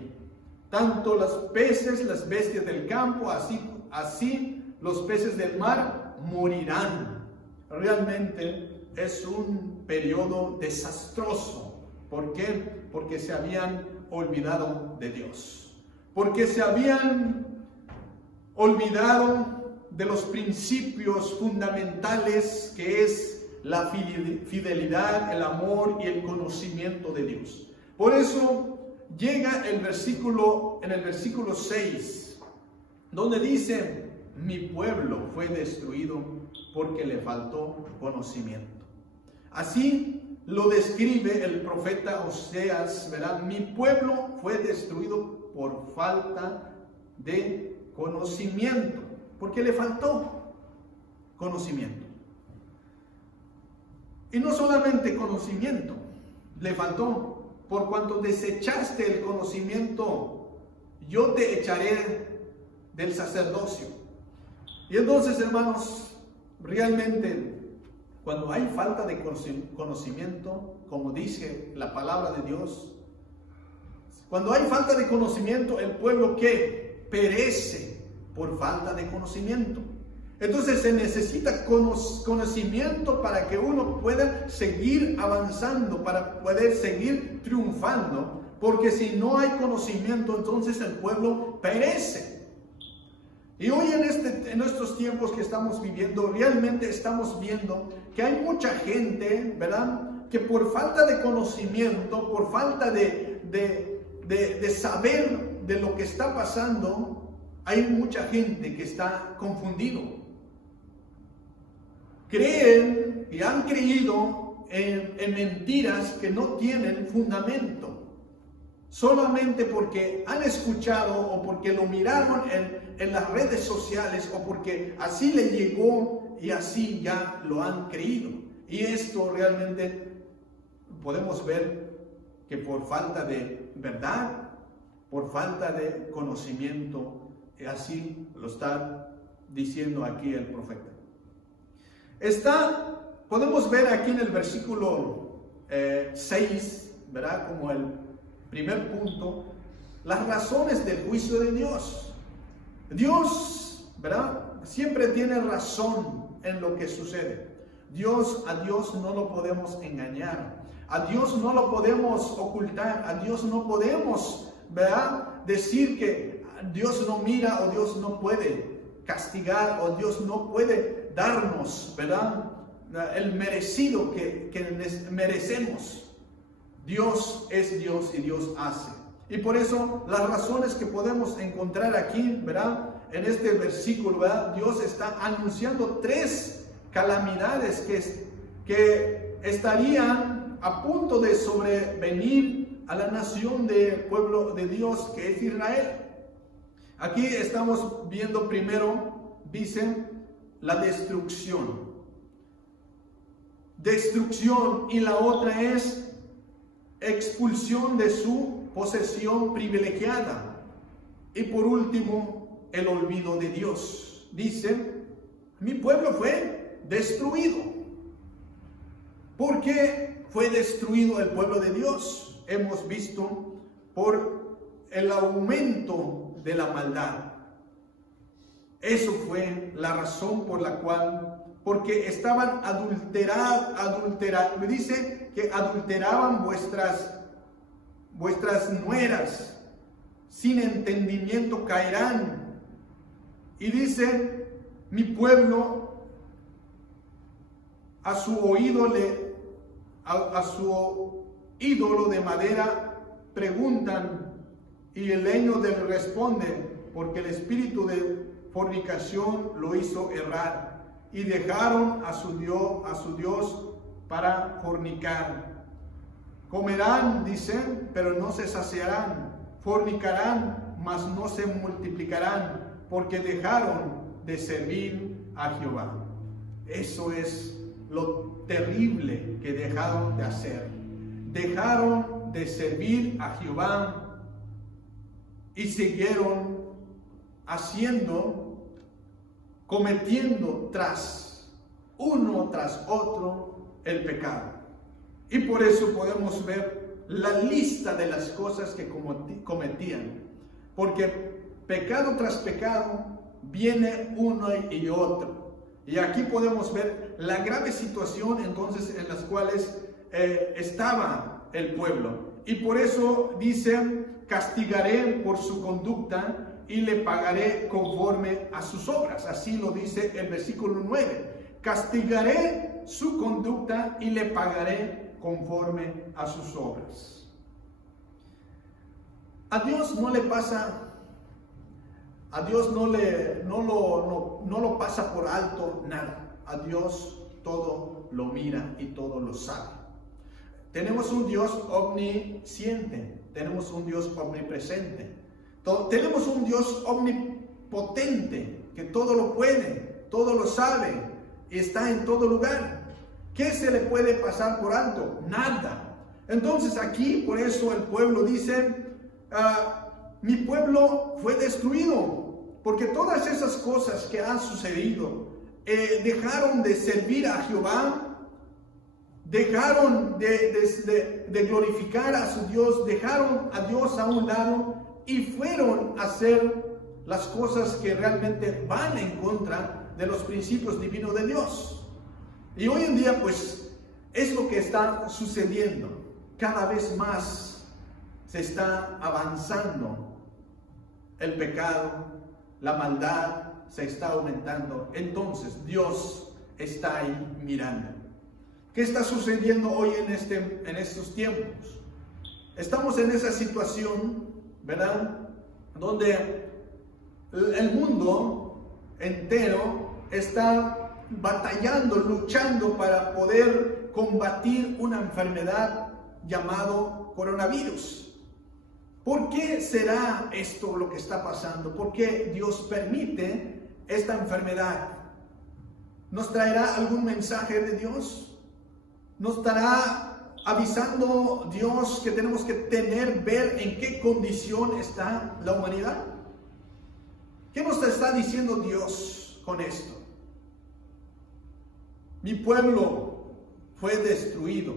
Tanto los peces, las bestias del campo, así los peces del mar morirán. Realmente es un periodo desastroso. ¿Por qué? Porque se habían olvidado de Dios. Porque se habían olvidado de los principios fundamentales que es la fidelidad, el amor y el conocimiento de Dios. Por eso llega en el versículo 6, donde dice: mi pueblo fue destruido porque le faltó conocimiento. Así lo describe el profeta Oseas, ¿verdad? Mi pueblo fue destruido por falta de conocimiento, porque le faltó conocimiento. Y no solamente conocimiento, le faltó, por cuanto desechaste el conocimiento, yo te echaré del sacerdocio. Y entonces, hermanos, realmente, cuando hay falta de conocimiento, como dice la palabra de Dios, cuando hay falta de conocimiento, el pueblo que perece por falta de conocimiento. Entonces se necesita conocimiento para que uno pueda seguir avanzando, para poder seguir triunfando, porque si no hay conocimiento, entonces el pueblo perece. Y hoy en estos tiempos que estamos viviendo, realmente estamos viendo que hay mucha gente, ¿verdad?, que por falta de conocimiento, por falta de saber de lo que está pasando, hay mucha gente que está confundido. Creen y han creído en mentiras que no tienen fundamento, solamente porque han escuchado o porque lo miraron en las redes sociales o porque así le llegó y así ya lo han creído. Y esto realmente podemos ver que por falta de verdad, por falta de conocimiento, así lo está diciendo aquí el profeta. Podemos ver aquí en el versículo 6, ¿verdad?, como el primer punto, las razones del juicio de Dios. Dios, ¿verdad?, siempre tiene razón en lo que sucede. A Dios no lo podemos engañar, a Dios no lo podemos ocultar, a Dios no podemos, ¿verdad?, decir que Dios no mira o Dios no puede castigar o Dios no puede darnos, ¿verdad?, el merecido que merecemos. Dios es Dios y Dios hace. Y por eso las razones que podemos encontrar aquí, ¿verdad?, en este versículo, ¿verdad?, Dios está anunciando 3 calamidades que estarían a punto de sobrevenir a la nación del pueblo de Dios, que es Israel. Aquí estamos viendo primero, dice, la destrucción. Destrucción, y la otra es expulsión de su posesión privilegiada. Y por último, el olvido de Dios. Dice, mi pueblo fue destruido. ¿Por qué fue destruido el pueblo de Dios? Hemos visto por el aumento de la maldad. Eso fue la razón por la cual, porque estaban dice que adulteraban vuestras nueras, sin entendimiento caerán. Y dice, mi pueblo a su ídolo de madera preguntan, y el leño le responde, porque el espíritu de fornicación lo hizo errar, y dejaron a su Dios para fornicar. Comerán, dicen, pero no se saciarán. Fornicarán, mas no se multiplicarán, porque dejaron de servir a Jehová. Eso es lo terrible que dejaron de hacer. Dejaron de servir a Jehová y siguieron cometiendo uno tras otro el pecado. Y por eso podemos ver la lista de las cosas que cometían. Porque pecado tras pecado viene uno y otro. Y aquí podemos ver la grave situación entonces en las cuales estaba el pueblo. Y por eso dice, castigaré por su conducta y le pagaré conforme a sus obras. Así lo dice el versículo 9. Castigaré su conducta y le pagaré conforme a sus obras. A Dios no le pasa, a Dios no lo pasa por alto nada. A Dios todo lo mira y todo lo sabe. Tenemos un Dios omnisciente, tenemos un Dios omnipresente, tenemos un Dios omnipotente que todo lo puede, todo lo sabe y está en todo lugar. ¿Qué se le puede pasar por alto? Nada. Entonces aquí por eso el pueblo dice, mi pueblo fue destruido, porque todas esas cosas que han sucedido, dejaron de servir a Jehová, dejaron de glorificar a su Dios, dejaron a Dios a un lado y fueron a hacer las cosas que realmente van en contra de los principios divinos de Dios. Y hoy en día pues es lo que está sucediendo. Cada vez más se está avanzando el pecado, la maldad se está aumentando. Entonces Dios está ahí mirando. ¿Qué está sucediendo hoy en estos tiempos? Estamos en esa situación, ¿verdad? Donde el mundo entero está batallando, luchando para poder combatir una enfermedad llamado coronavirus. ¿Por qué será esto lo que está pasando? ¿Por qué Dios permite esta enfermedad? ¿Nos traerá algún mensaje de Dios? ¿Nos estará avisando Dios que tenemos que ver en qué condición está la humanidad? ¿Qué nos está diciendo Dios con esto? Mi pueblo fue destruido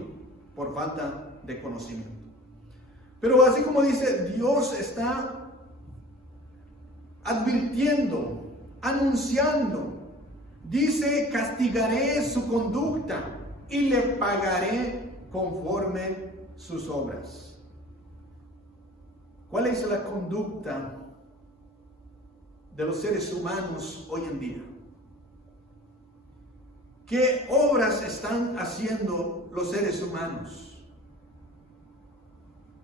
por falta de conocimiento. Pero así como dice, Dios está advirtiendo, anunciando. Dice, castigaré su conducta y le pagaré conforme sus obras. ¿Cuál es la conducta de los seres humanos hoy en día? ¿Qué obras están haciendo los seres humanos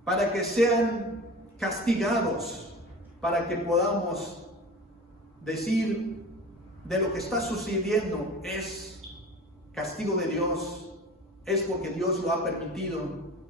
para que sean castigados, para que podamos decir de lo que está sucediendo es castigo de Dios, es porque Dios lo ha permitido,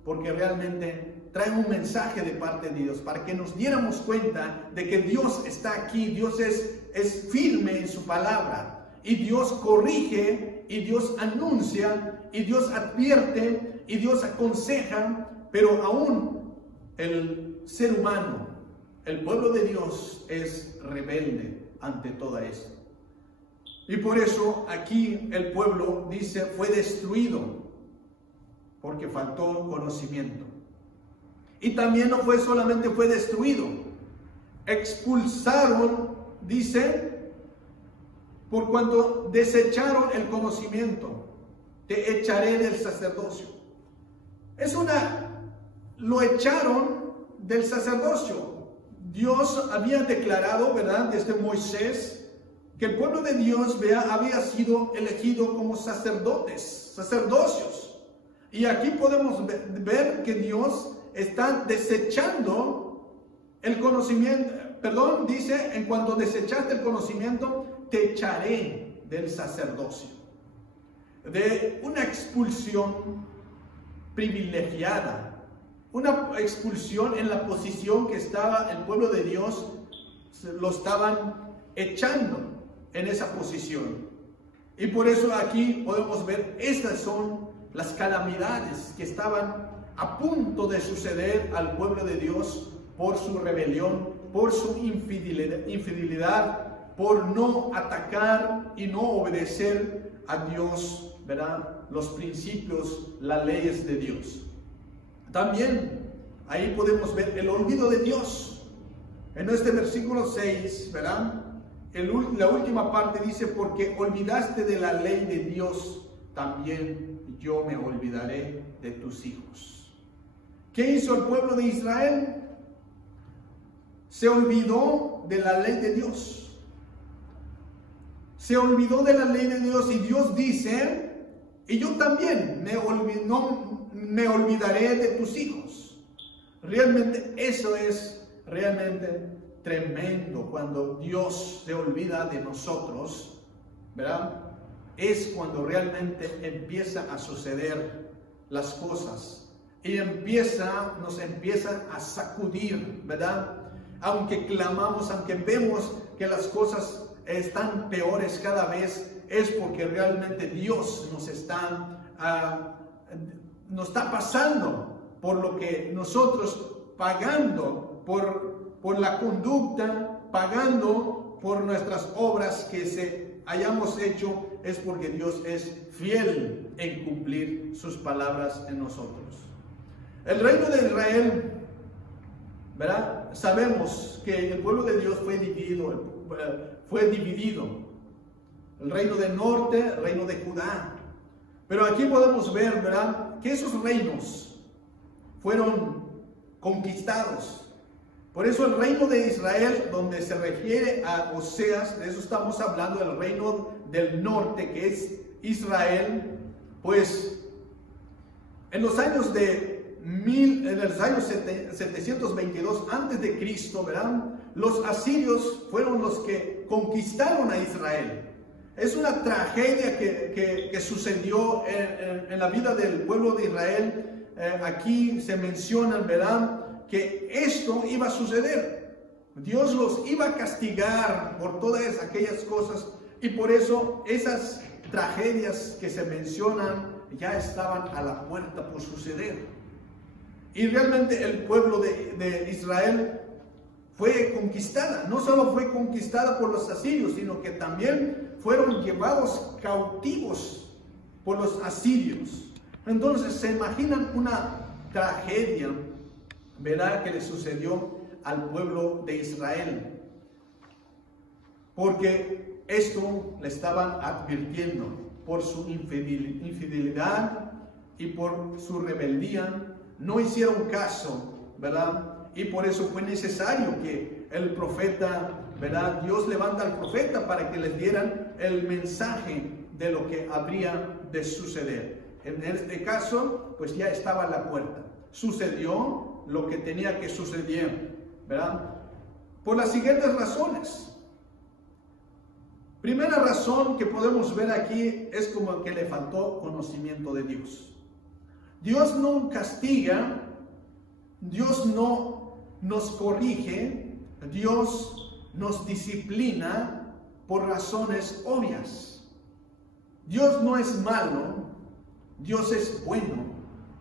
porque realmente trae un mensaje de parte de Dios, para que nos diéramos cuenta de que Dios está aquí, Dios es firme en su palabra, y Dios corrige, y Dios anuncia, y Dios advierte, y Dios aconseja, pero aún el ser humano, el pueblo de Dios, es rebelde ante todo esto. Y por eso aquí el pueblo dice fue destruido, porque faltó conocimiento. Y también no fue solamente fue destruido, expulsaron, dice, por cuanto desecharon el conocimiento, te echaré del sacerdocio. Lo echaron del sacerdocio. Dios había declarado, ¿verdad?, desde Moisés, que el pueblo de Dios había sido elegido como sacerdocios. Y aquí podemos ver que Dios está desechando el conocimiento. Perdón, dice, en cuanto desechaste el conocimiento, te echaré del sacerdocio. De una expulsión privilegiada, una expulsión en la posición que estaba el pueblo de Dios, lo estaban echando en esa posición. Y por eso aquí podemos ver, estas son las calamidades que estaban a punto de suceder al pueblo de Dios por su rebelión, por su infidelidad, por no atacar y no obedecer a Dios, ¿verdad?, los principios, las leyes de Dios. También ahí podemos ver el olvido de Dios. En este versículo 6, ¿verdad?, la última parte dice, porque olvidaste de la ley de Dios, también yo me olvidaré de tus hijos. ¿Qué hizo el pueblo de Israel? Se olvidó de la ley de Dios. Se olvidó de la ley de Dios, y Dios dice, y yo también me olvidaré de tus hijos. Realmente eso es realmente tremendo, cuando Dios se olvida de nosotros, ¿verdad? Es cuando realmente empieza a suceder las cosas. Y nos empieza a sacudir, ¿verdad? Aunque clamamos, aunque vemos que las cosas están peores cada vez, es porque realmente Dios nos está pasando por lo que nosotros, pagando por la conducta, pagando por nuestras obras que hayamos hecho, es porque Dios es fiel en cumplir sus palabras en nosotros. El reino de Israel, ¿verdad? Sabemos que el pueblo de Dios fue dividido. El reino del norte, el reino de Judá. Pero aquí podemos ver, ¿verdad?, que esos reinos fueron conquistados. Por eso el reino de Israel, donde se refiere a Oseas, de eso estamos hablando, del reino del norte, que es Israel, pues en los años 722 antes de Cristo, ¿verdad?, los asirios fueron los que conquistaron a Israel. Es una tragedia que sucedió en la vida del pueblo de Israel. Aquí se menciona, ¿verdad?, que esto iba a suceder. Dios los iba a castigar por todas aquellas cosas, y por eso esas tragedias que se mencionan ya estaban a la puerta por suceder. Y realmente el pueblo de Israel fue conquistada. No solo fue conquistada por los asirios, sino que también fueron llevados cautivos por los asirios. Entonces se imaginan una tragedia, ¿verdad?, que le sucedió al pueblo de Israel. Porque esto le estaban advirtiendo por su infidelidad y por su rebeldía. No hicieron caso, ¿verdad? Y por eso fue necesario que el profeta, ¿verdad?, Dios levanta al profeta para que les dieran el mensaje de lo que habría de suceder. En este caso, pues ya estaba a la puerta. Sucedió lo que tenía que suceder, ¿verdad? Por las siguientes razones. Primera razón que podemos ver aquí es como que le faltó conocimiento de Dios. Dios no castiga Dios no nos corrige, Dios nos disciplina por razones obvias. Dios no es malo, Dios es bueno,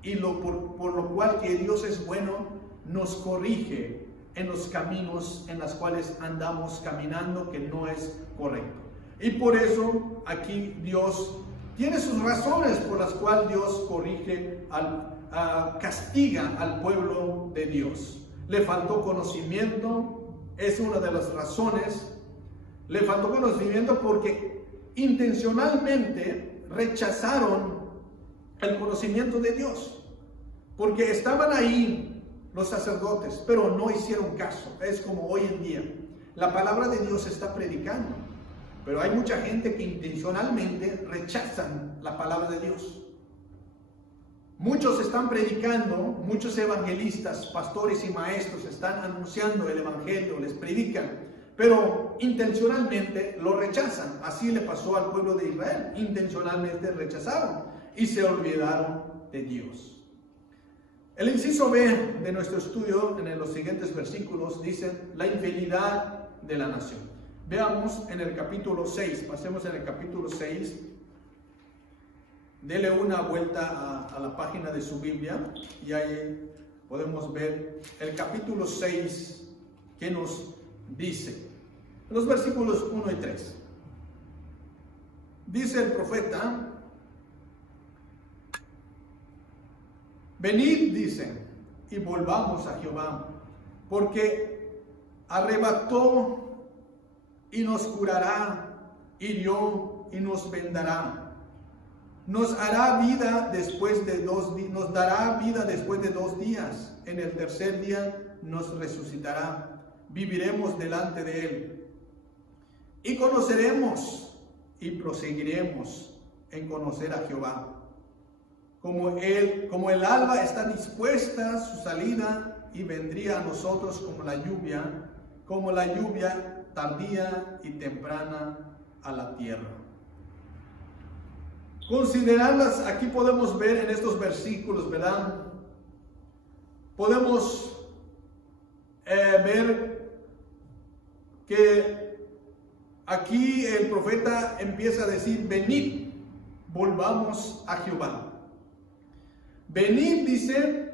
y por lo cual que Dios es bueno, nos corrige en los caminos en los cuales andamos caminando que no es correcto. Y por eso aquí Dios tiene sus razones por las cuales Dios corrige, castiga al pueblo de Dios. Le faltó conocimiento, es una de las razones. Le faltó conocimiento porque intencionalmente rechazaron el conocimiento de Dios. Porque estaban ahí los sacerdotes, pero no hicieron caso. Es como hoy en día. La palabra de Dios se está predicando, pero hay mucha gente que intencionalmente rechazan la palabra de Dios. Muchos están predicando, muchos evangelistas, pastores y maestros están anunciando el evangelio, les predican, pero intencionalmente lo rechazan. Así le pasó al pueblo de Israel. Intencionalmente rechazaron y se olvidaron de Dios. El inciso B de nuestro estudio en los siguientes versículos dice la infidelidad de la nación. Veamos en el capítulo 6, pasemos en el capítulo 6. Dele una vuelta a la página de su Biblia y ahí podemos ver el capítulo 6 que nos dice. Los versículos 1 y 3. Dice el profeta: venid, dice, y volvamos a Jehová, porque arrebató y nos curará, hirió y nos vendará. Nos hará vida después de nos dará vida después de 2 días. En el tercer día nos resucitará. Viviremos delante de él. Y conoceremos y proseguiremos en conocer a Jehová. Como el alba está dispuesta su salida y vendría a nosotros como la lluvia tardía y temprana a la tierra. Considerarlas, aquí podemos ver en estos versículos, ¿verdad? Podemos ver que aquí el profeta empieza a decir: venid, volvamos a Jehová. Venid, dice,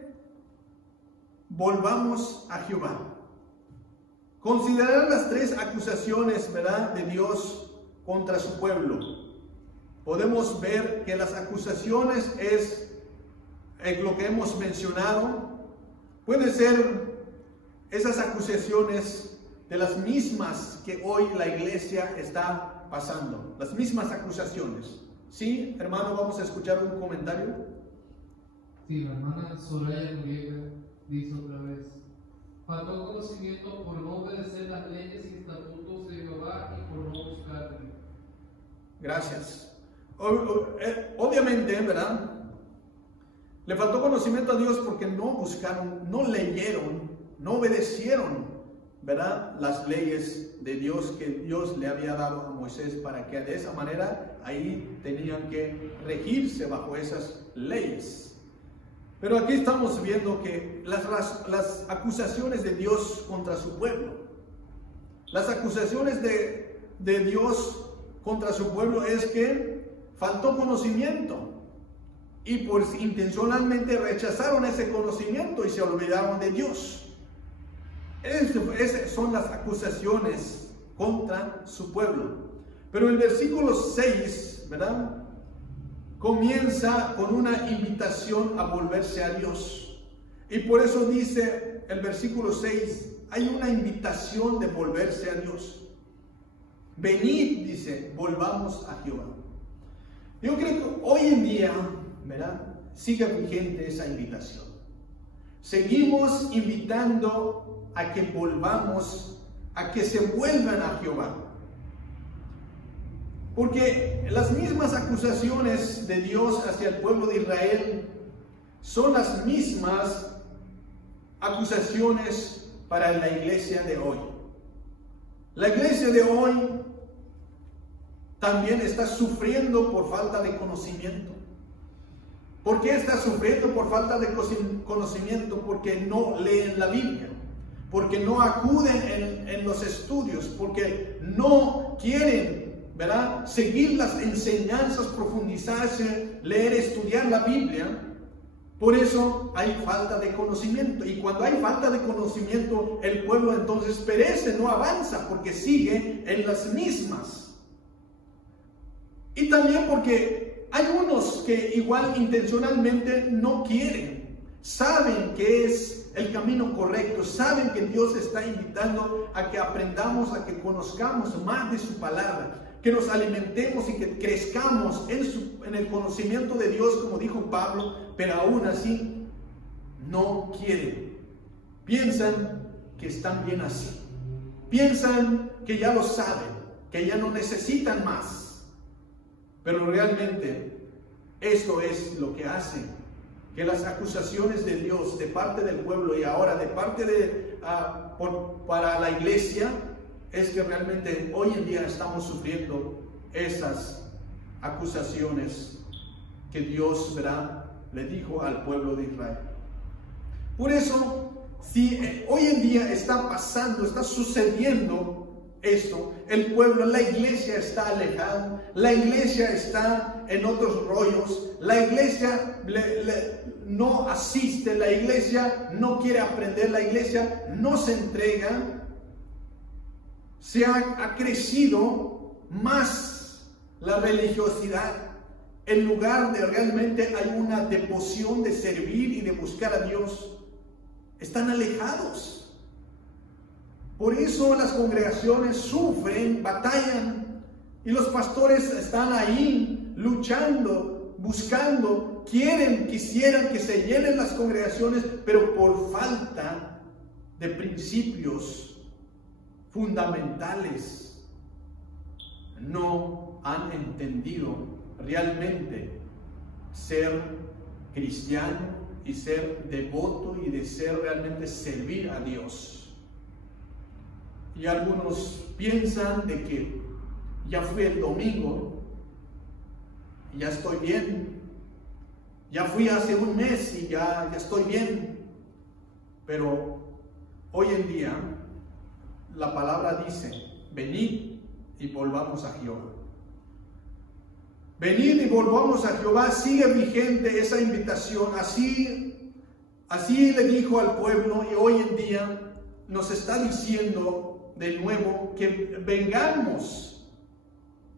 volvamos a Jehová. Considerar las 3 acusaciones, ¿verdad?, de Dios contra su pueblo. Podemos ver que las acusaciones es lo que hemos mencionado. Puede ser esas acusaciones de las mismas que hoy la iglesia está pasando. Las mismas acusaciones. ¿Sí, hermano? Vamos a escuchar un comentario. Sí, la hermana Soraya Noriega dice otra vez: faltó conocimiento por no obedecer las leyes y estatutos de Jehová y por no buscarle. Gracias. Obviamente, ¿verdad? Le faltó conocimiento a Dios porque no buscaron, no leyeron, no obedecieron, ¿verdad?, las leyes de Dios que Dios le había dado a Moisés, para que de esa manera ahí tenían que regirse bajo esas leyes. Pero aquí estamos viendo que las acusaciones de Dios contra su pueblo, las acusaciones de Dios contra su pueblo es que faltó conocimiento y pues intencionalmente rechazaron ese conocimiento y se olvidaron de Dios. Esas son las acusaciones contra su pueblo. Pero el versículo 6, ¿verdad?, comienza con una invitación a volverse a Dios. Y por eso dice el versículo 6, hay una invitación de volverse a Dios. Venid, dice, volvamos a Jehová. Yo creo que hoy en día, ¿verdad?, sigue vigente esa invitación. Seguimos invitando a que volvamos, a que se vuelvan a Jehová. Porque las mismas acusaciones de Dios hacia el pueblo de Israel son las mismas acusaciones para la iglesia de hoy. La iglesia de hoy también está sufriendo por falta de conocimiento. ¿Por qué está sufriendo por falta de conocimiento? Porque no leen la Biblia, porque no acuden en los estudios, porque no quieren, ¿verdad?, seguir las enseñanzas, profundizarse, leer, estudiar la Biblia. Por eso hay falta de conocimiento. Y cuando hay falta de conocimiento, el pueblo entonces perece, no avanza, porque sigue en las mismas. Y también porque hay unos que igual intencionalmente no quieren, saben que es el camino correcto, saben que Dios está invitando a que aprendamos, a que conozcamos más de su palabra, que nos alimentemos y que crezcamos en el conocimiento de Dios, como dijo Pablo, pero aún así no quieren. Piensan que están bien así. Piensan que ya lo saben, que ya no necesitan más. Pero realmente esto es lo que hace que las acusaciones de Dios de parte del pueblo y ahora de parte para la iglesia, es que realmente hoy en día estamos sufriendo esas acusaciones que Dios, ¿verdad?, le dijo al pueblo de Israel. Por eso, si hoy en día está pasando, está sucediendo esto, el pueblo, la iglesia está alejada, la iglesia está en otros rollos, la iglesia no asiste, la iglesia no quiere aprender, la iglesia no se entrega. Se ha crecido más la religiosidad, en lugar de realmente hay una devoción de servir y de buscar a Dios. Están alejados. Por eso las congregaciones sufren, batallan, y los pastores están ahí luchando, buscando, quisieran que se llenen las congregaciones, pero por falta de principios fundamentales no han entendido realmente ser cristiano y ser devoto y de ser realmente servir a Dios. Y algunos piensan de que ya fui el domingo, ya estoy bien, ya fui hace un mes y ya estoy bien. Pero hoy en día la palabra dice: venid y volvamos a Jehová. Venid y volvamos a Jehová. Sigue vigente esa invitación. Así le dijo al pueblo, y hoy en día nos está diciendo de nuevo que vengamos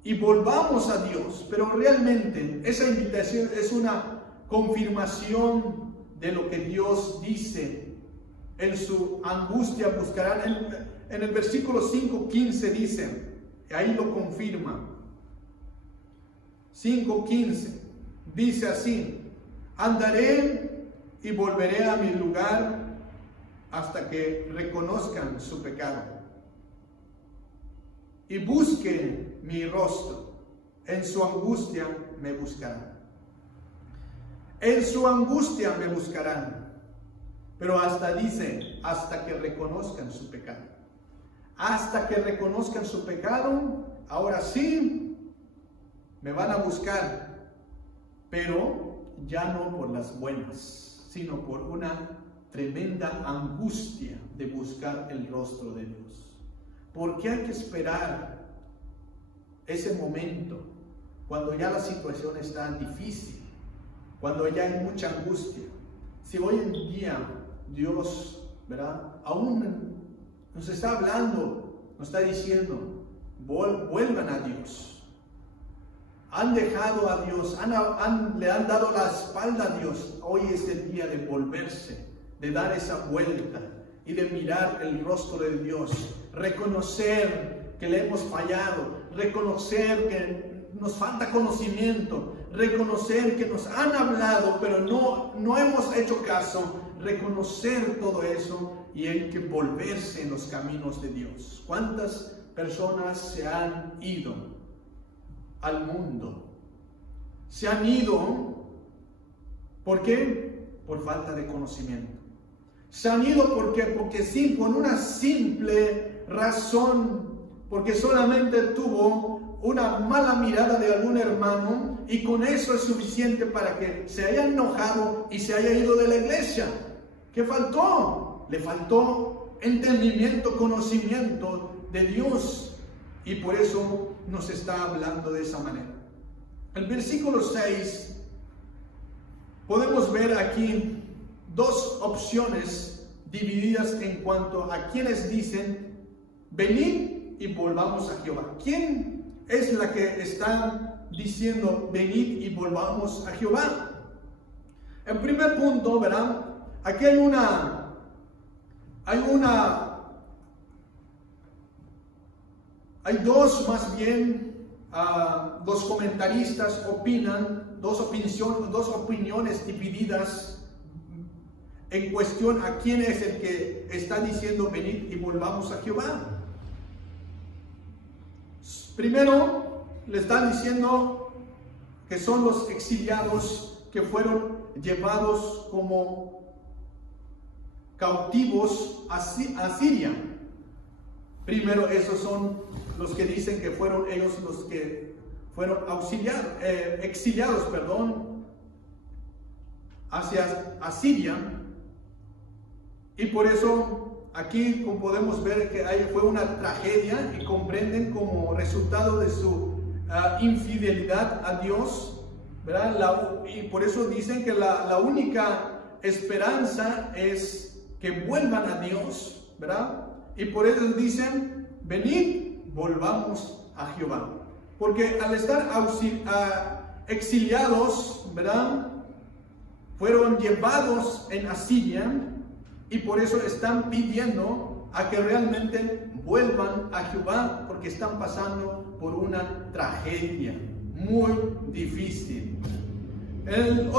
y volvamos a Dios. Pero realmente esa invitación es una confirmación de lo que Dios dice. En su angustia buscarán. En el versículo 5:15 dice, ahí lo confirma. 5:15 dice así: andaré y volveré a mi lugar hasta que reconozcan su pecado y busquen mi rostro. En su angustia me buscarán. En su angustia me buscarán. Pero hasta que reconozcan su pecado. Hasta que reconozcan su pecado, ahora sí me van a buscar, pero ya no por las buenas, sino por una tremenda angustia de buscar el rostro de Dios. Porque hay que esperar ese momento, cuando ya la situación está difícil, cuando ya hay mucha angustia. Si hoy en día Dios, ¿verdad?, aún nos está hablando, nos está diciendo: vuelvan a Dios. Han dejado a Dios, le han dado la espalda a Dios. Hoy es el día de volverse, de dar esa vuelta y de mirar el rostro de Dios. Reconocer que le hemos fallado, reconocer que nos falta conocimiento, reconocer que nos han hablado pero no hemos hecho caso. Reconocer todo eso, y hay que volverse en los caminos de Dios. ¿Cuántas personas se han ido al mundo? Se han ido, ¿por qué? Por falta de conocimiento. Se han ido porque sí, por una simple razón, porque solamente tuvo una mala mirada de algún hermano, y con eso es suficiente para que se haya enojado y se haya ido de la iglesia. ¿Qué faltó? Le faltó entendimiento, conocimiento de Dios, y por eso nos está hablando de esa manera. El versículo 6, podemos ver aquí dos opciones divididas en cuanto a quienes dicen: venid y volvamos a Jehová. ¿Quién es la que está diciendo venid y volvamos a Jehová? En primer punto, ¿verdad? Aquí hay dos, más bien, dos comentaristas opinan, dos opiniones divididas en cuestión a quién es el que está diciendo venid y volvamos a Jehová. Primero, le están diciendo que son los exiliados que fueron llevados como cautivos a Siria. Primero, esos son los que dicen que fueron ellos los que fueron exiliados hacia Asiria. Y por eso aquí, como podemos ver, que fue una tragedia, y comprenden como resultado de su infidelidad a Dios, ¿verdad? Y por eso dicen que la única esperanza es que vuelvan a Dios, ¿verdad? Y por eso dicen: venid, volvamos a Jehová. Porque al estar exiliados, ¿verdad?, fueron llevados en Asiria, y por eso están pidiendo a que realmente vuelvan a Jehová, porque están pasando por una tragedia muy difícil. La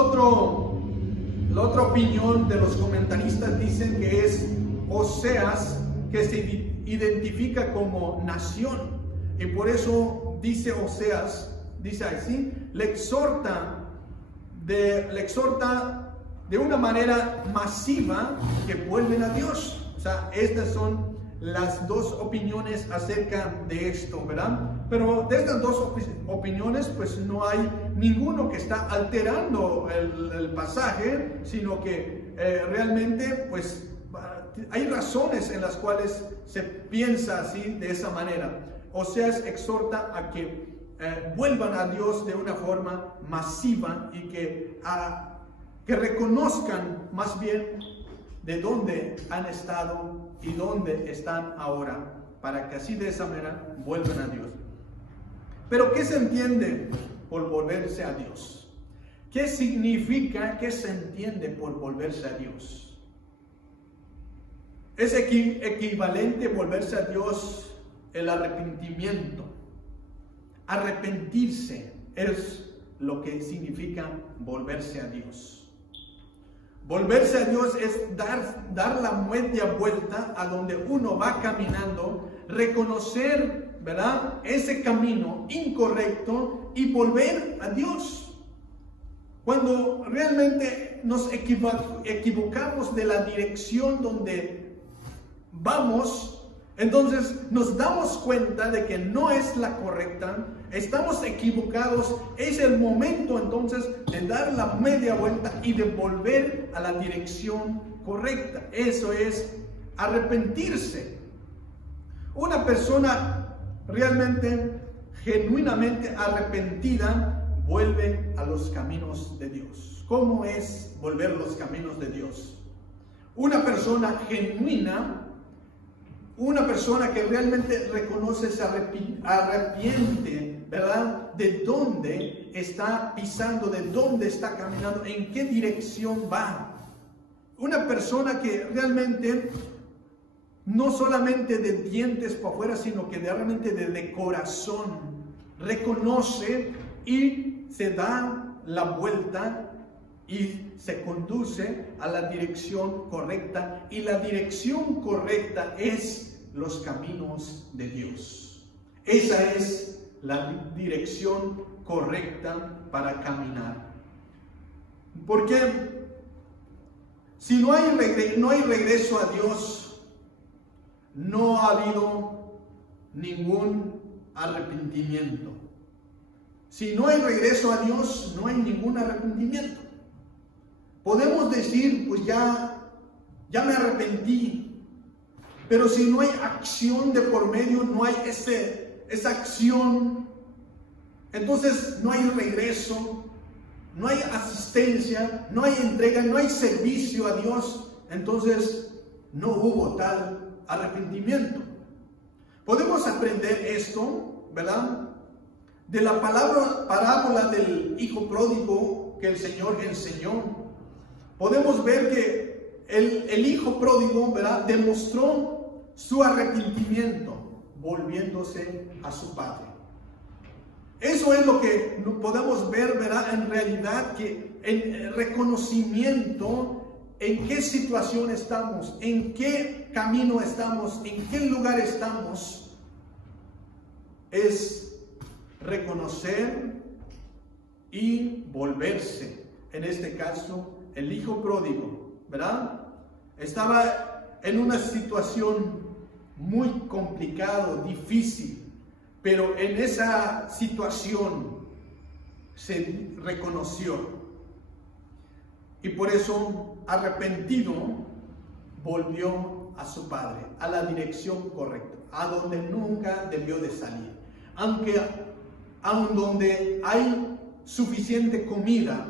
otra opinión de los comentaristas dicen que es Oseas, que se identifica como nación, y por eso dice Oseas, dice así, le exhorta de una manera masiva que vuelven a Dios. O sea, estas son las dos opiniones acerca de esto, ¿verdad? Pero de estas dos opiniones, pues no hay ninguno que está alterando el pasaje, sino que realmente, pues, hay razones en las cuales se piensa así, de esa manera. Oseas exhorta a que vuelvan a Dios de una forma masiva, y que reconozcan más bien de dónde han estado y dónde están ahora, para que así de esa manera vuelvan a Dios. Pero ¿qué se entiende por volverse a Dios? ¿Qué significa, qué se entiende por volverse a Dios? ¿Es equivalente volverse a Dios el arrepentimiento? Arrepentirse es lo que significa volverse a Dios. Volverse a Dios es dar la media vuelta a donde uno va caminando, reconocer, ¿verdad?, ese camino incorrecto y volver a Dios. Cuando realmente nos equivocamos de la dirección donde vamos, entonces nos damos cuenta de que no es la correcta, estamos equivocados, es el momento entonces de dar la media vuelta y de volver a la dirección correcta. Eso es arrepentirse. Una persona realmente, genuinamente arrepentida, vuelve a los caminos de Dios. ¿Cómo es volver a los caminos de Dios? Una persona genuina, una persona que realmente reconoce, se arrepiente, ¿verdad?, de dónde está pisando, de dónde está caminando, en qué dirección va. Una persona que realmente, no solamente de dientes para afuera, sino que realmente de corazón, reconoce y se da la vuelta y se conduce a la dirección correcta, y la dirección correcta es los caminos de Dios. Esa es la dirección correcta para caminar. Porque si no hay regreso a Dios, no ha habido ningún arrepentimiento. Si no hay regreso a Dios, no hay ningún arrepentimiento. Podemos decir, pues ya me arrepentí, pero si no hay acción de por medio, no hay esa acción, entonces no hay regreso, no hay asistencia, no hay entrega, no hay servicio a Dios, entonces no hubo tal arrepentimiento. Podemos aprender esto, ¿verdad?, de la parábola del hijo pródigo que el Señor enseñó. Podemos ver que el hijo pródigo, ¿verdad?, demostró su arrepentimiento volviéndose a su padre. Eso es lo que podemos ver, ¿verdad?, en realidad, que el reconocimiento en qué situación estamos, en qué camino estamos, en qué lugar estamos, es reconocer y volverse. En este caso, el hijo pródigo, ¿verdad?, estaba en una situación muy complicada, difícil, pero en esa situación se reconoció y por eso, arrepentido, volvió a su padre, a la dirección correcta, a donde nunca debió de salir. Aun donde hay suficiente comida,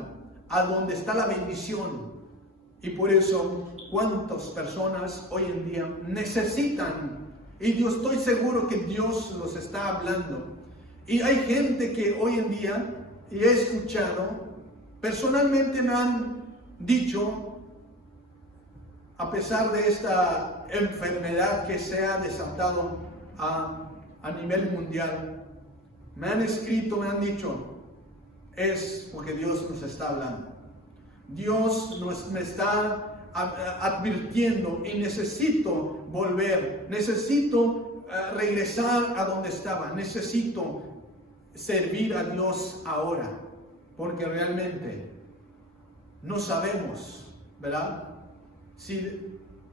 a donde está la bendición. Y por eso, ¿cuántas personas hoy en día necesitan? Y yo estoy seguro que Dios los está hablando. Y hay gente que hoy en día, y he escuchado, personalmente me han dicho, a pesar de esta enfermedad que se ha desatado a nivel mundial, me han escrito, me han dicho, es porque Dios nos está hablando. Dios me está advirtiendo y necesito volver, necesito regresar a donde estaba, necesito servir a Dios ahora, porque realmente no sabemos, ¿verdad?,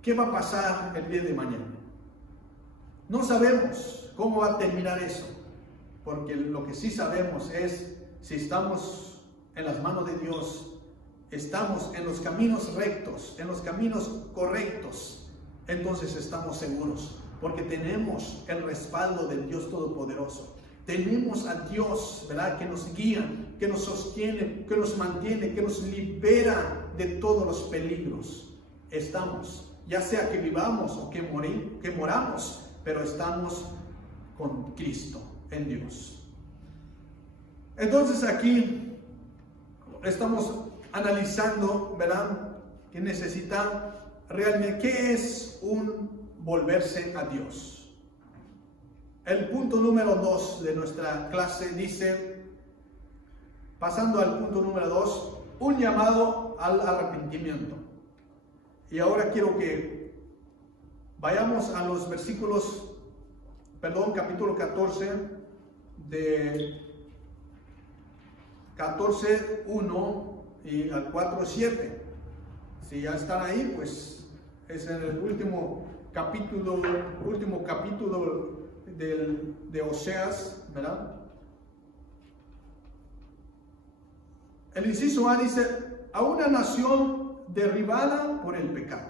qué va a pasar el día de mañana. No sabemos cómo va a terminar eso, porque lo que sí sabemos es, si estamos en las manos de Dios, estamos en los caminos rectos, en los caminos correctos, entonces estamos seguros, porque tenemos el respaldo del Dios Todopoderoso. Tenemos a Dios, ¿verdad?, que nos guía, que nos sostiene, que nos mantiene, que nos libera de todos los peligros. Estamos, ya sea que vivamos o que moramos, pero estamos con Cristo, en Dios. Entonces aquí estamos analizando, ¿verdad?, que necesita realmente, ¿qué es un volverse a Dios? El punto número 2 de nuestra clase dice, pasando al punto número 2, un llamado al arrepentimiento. Y ahora quiero que vayamos a los capítulo 14, de 14:1 y al 4:7. Si ya están ahí, pues es en el último capítulo de Oseas, ¿verdad? El inciso A dice, a una nación derribada por el pecado.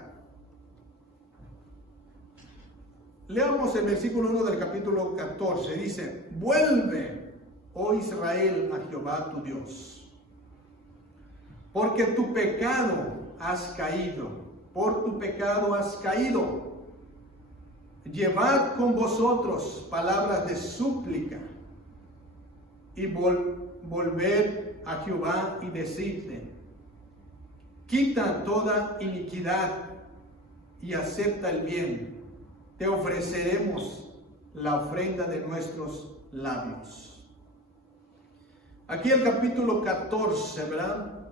Leamos el versículo 1 del capítulo 14, dice, vuelve, oh Israel, a Jehová tu Dios, porque tu pecado has caído, por tu pecado has caído. Llevad con vosotros palabras de súplica y volved a Jehová y decidle, quita toda iniquidad y acepta el bien. Te ofreceremos la ofrenda de nuestros labios. Aquí el capítulo 14, ¿verdad?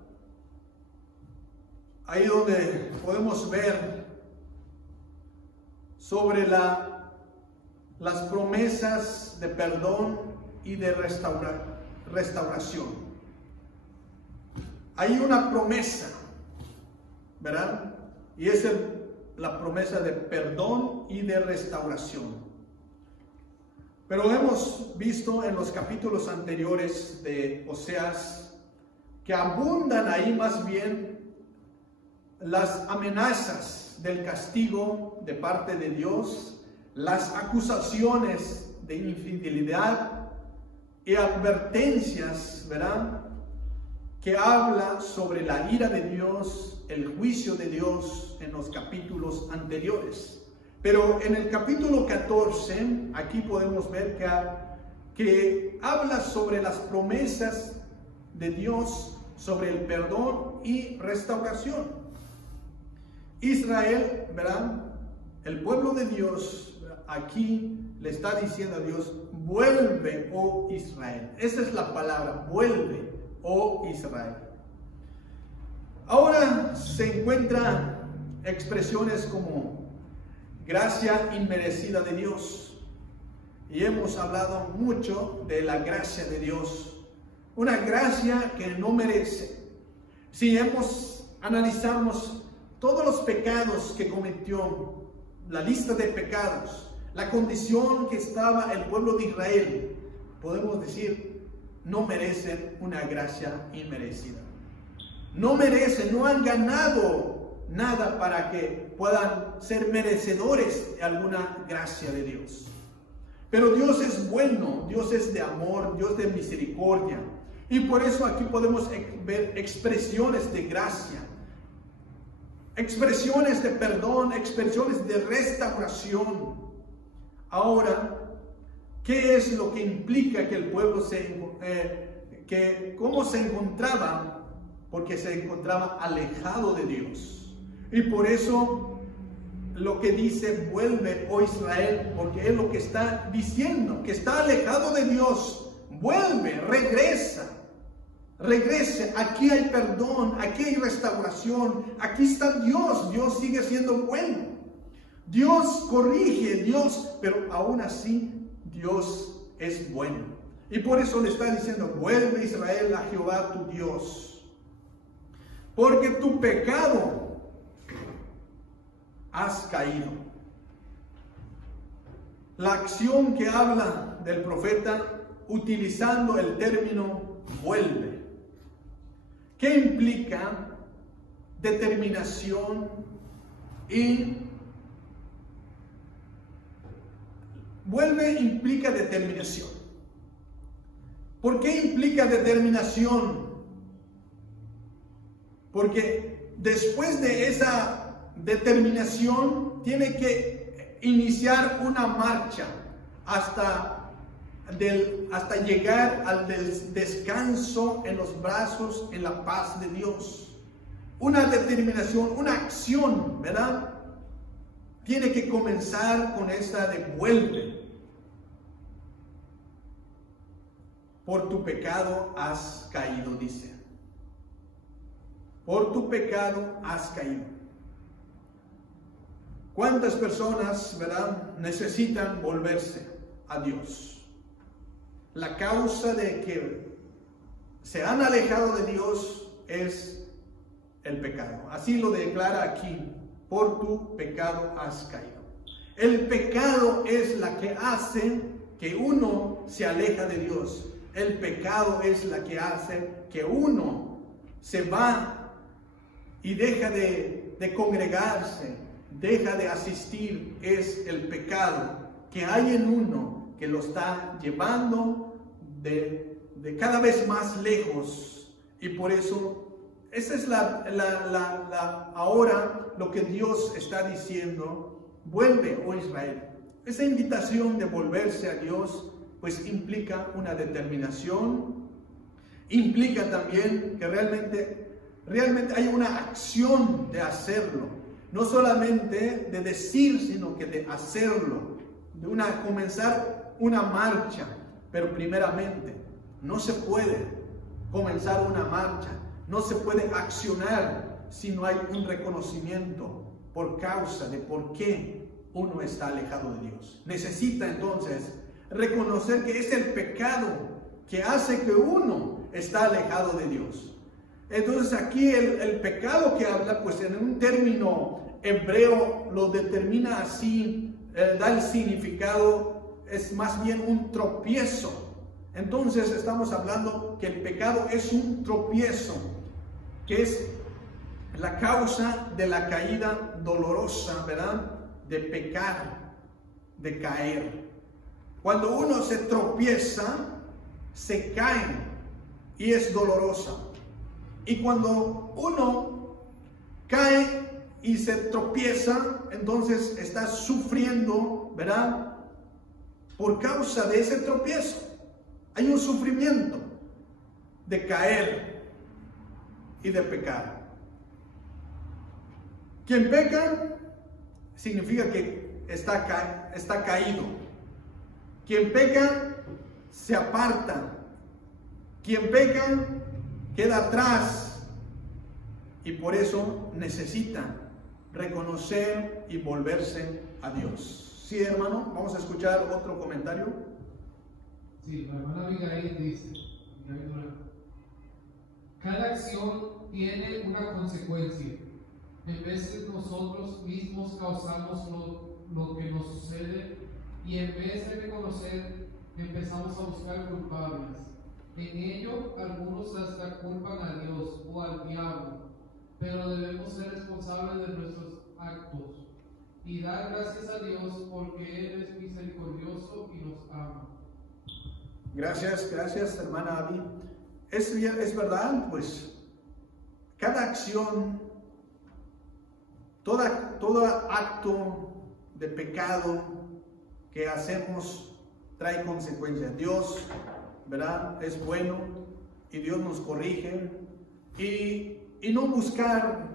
Ahí donde podemos ver sobre las promesas de perdón y de restauración. Hay una promesa, ¿verdad? Y es la promesa de perdón y de restauración. Pero hemos visto en los capítulos anteriores de Oseas que abundan ahí más bien las amenazas del castigo de parte de Dios, las acusaciones de infidelidad y advertencias, ¿verdad?, que habla sobre la ira de Dios, el juicio de Dios en los capítulos anteriores. Pero en el capítulo 14, aquí podemos ver que habla sobre las promesas de Dios, sobre el perdón y restauración. Israel, ¿verdad?, el pueblo de Dios, aquí le está diciendo a Dios: vuelve, oh Israel. Esa es la palabra, vuelve, oh Israel. Ahora se encuentran expresiones como gracia inmerecida de Dios. Y hemos hablado mucho de la gracia de Dios. Una gracia que no merece. Si analizamos todos los pecados que cometió, la lista de pecados, la condición que estaba el pueblo de Israel, podemos decir, no merecen una gracia inmerecida. No merecen, no han ganado nada para que puedan ser merecedores de alguna gracia de Dios. Pero Dios es bueno, Dios es de amor, Dios de misericordia. Y por eso aquí podemos ver expresiones de gracia, expresiones de perdón, expresiones de restauración. Ahora, ¿qué es lo que implica que el pueblo cómo se encontraba? Porque se encontraba alejado de Dios. Y por eso lo que dice, vuelve, oh Israel, porque es lo que está diciendo, que está alejado de Dios. Vuelve, regresa. Regrese, aquí hay perdón, aquí hay restauración, aquí está Dios, Dios sigue siendo bueno. Dios corrige, Dios, pero aún así Dios es bueno. Y por eso le está diciendo, vuelve Israel a Jehová tu Dios, porque tu pecado has caído. La acción que habla del profeta utilizando el término vuelve, ¿qué implica? Determinación y vuelve implica determinación. ¿Por qué implica determinación? Porque después de esa determinación tiene que iniciar una marcha hasta llegar al descanso en los brazos, en la paz de Dios. Una determinación, una acción, ¿verdad? Tiene que comenzar con esta de vuelve. Por tu pecado has caído, dice. Por tu pecado has caído. ¿Cuántas personas, verdad, necesitan volverse a Dios? La causa de que se han alejado de Dios es el pecado. Así lo declara aquí. Por tu pecado has caído. El pecado es la que hace que uno se aleja de Dios. El pecado es la que hace que uno se va y deja de congregarse, deja de asistir. Es el pecado que hay en uno que lo está llevando de cada vez más lejos. Y por eso, esa es ahora lo que Dios está diciendo. Vuelve, oh Israel. Esa invitación de volverse a Dios, pues implica una determinación, implica también que realmente hay una acción de hacerlo. No solamente de decir, sino que de hacerlo. Comenzar una marcha. Pero primeramente, no se puede comenzar una marcha, no se puede accionar si no hay un reconocimiento por causa de por qué uno está alejado de Dios. Necesita entonces reconocer que es el pecado que hace que uno está alejado de Dios. Entonces aquí el pecado que habla, pues en un término hebreo lo determina así, da el significado es más bien un tropiezo. Entonces estamos hablando que el pecado es un tropiezo, que es la causa de la caída dolorosa, ¿verdad? De pecar, de caer. Cuando uno se tropieza, se cae y es dolorosa. Y cuando uno cae y se tropieza, entonces está sufriendo, ¿verdad? Por causa de ese tropiezo. Hay un sufrimiento de caer y de pecar. Quien peca significa que está caído. Quien peca se aparta. Quien peca queda atrás y por eso necesita reconocer y volverse a Dios. Sí, hermano, vamos a escuchar otro comentario. Sí, la hermana Abigail dice, cada acción tiene una consecuencia. En vez de nosotros mismos causamos lo que nos sucede y en vez de reconocer, empezamos a buscar culpables. En ello, algunos hasta culpan a Dios o al diablo, pero debemos ser responsables de nuestros actos y dar gracias a Dios porque Él es misericordioso y nos ama. Gracias, hermana Abby. Es verdad, pues, cada acción, todo acto de pecado que hacemos trae consecuencias. Dios, ¿verdad? Es bueno y Dios nos corrige. Y no buscar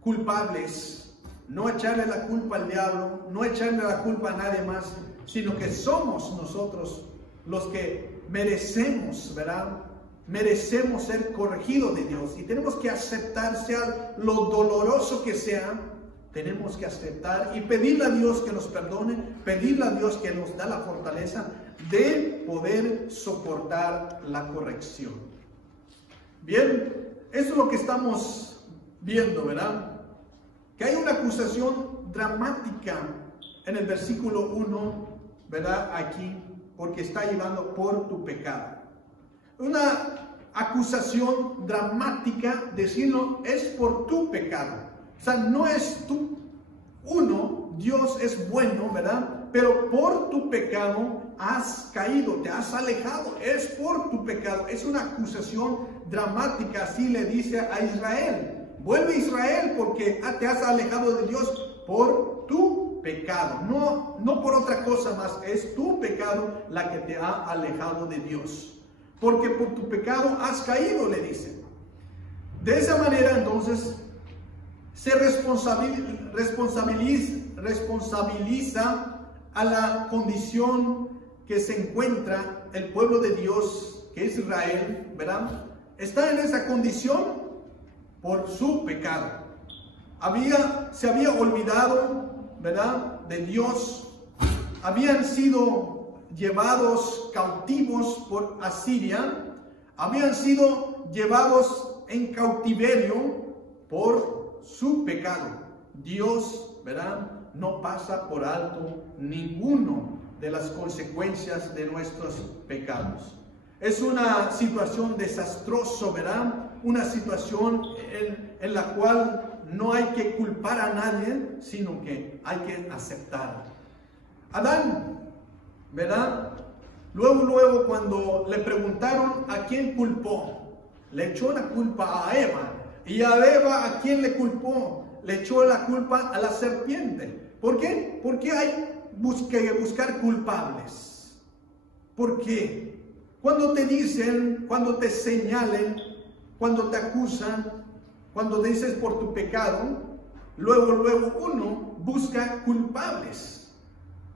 culpables, no echarle la culpa al diablo, no echarle la culpa a nadie más, sino que somos nosotros los que merecemos, ¿verdad? Merecemos ser corregidos de Dios y tenemos que aceptar, sea lo doloroso que sea, tenemos que aceptar y pedirle a Dios que nos perdone, pedirle a Dios que nos da la fortaleza de poder soportar la corrección. Bien, eso es lo que estamos viendo, ¿verdad? Que hay una acusación dramática en el versículo 1, ¿verdad? Aquí, porque está llevando por tu pecado. Una acusación dramática, decirlo, es por tu pecado. O sea, no es tú. Dios es bueno, ¿verdad? Pero por tu pecado has caído, te has alejado. Es por tu pecado. Es una acusación dramática, así le dice a Israel. Vuelve Israel porque te has alejado de Dios por tu pecado. No por otra cosa más. Es tu pecado la que te ha alejado de Dios. Porque por tu pecado has caído, le dice. De esa manera, entonces, se responsabiliza a la condición que se encuentra el pueblo de Dios, que es Israel, ¿verdad? Está en esa condición por su pecado. Se había olvidado, ¿verdad?, de Dios. Habían sido llevados cautivos por Asiria, habían sido llevados en cautiverio por su pecado. Dios, ¿verdad?, no pasa por alto ninguno de las consecuencias de nuestros pecados. Es una situación desastrosa, ¿verdad? Una situación en la cual no hay que culpar a nadie, sino que hay que aceptar. Adán, ¿verdad? Luego cuando le preguntaron a quién culpó, le echó la culpa a Eva. Y a Eva, ¿a quién le culpó? Le echó la culpa a la serpiente. ¿Por qué? Porque hay que buscar culpables. ¿Por qué? Cuando te dicen, cuando te señalen, cuando te acusan, cuando dices por tu pecado, luego uno busca culpables.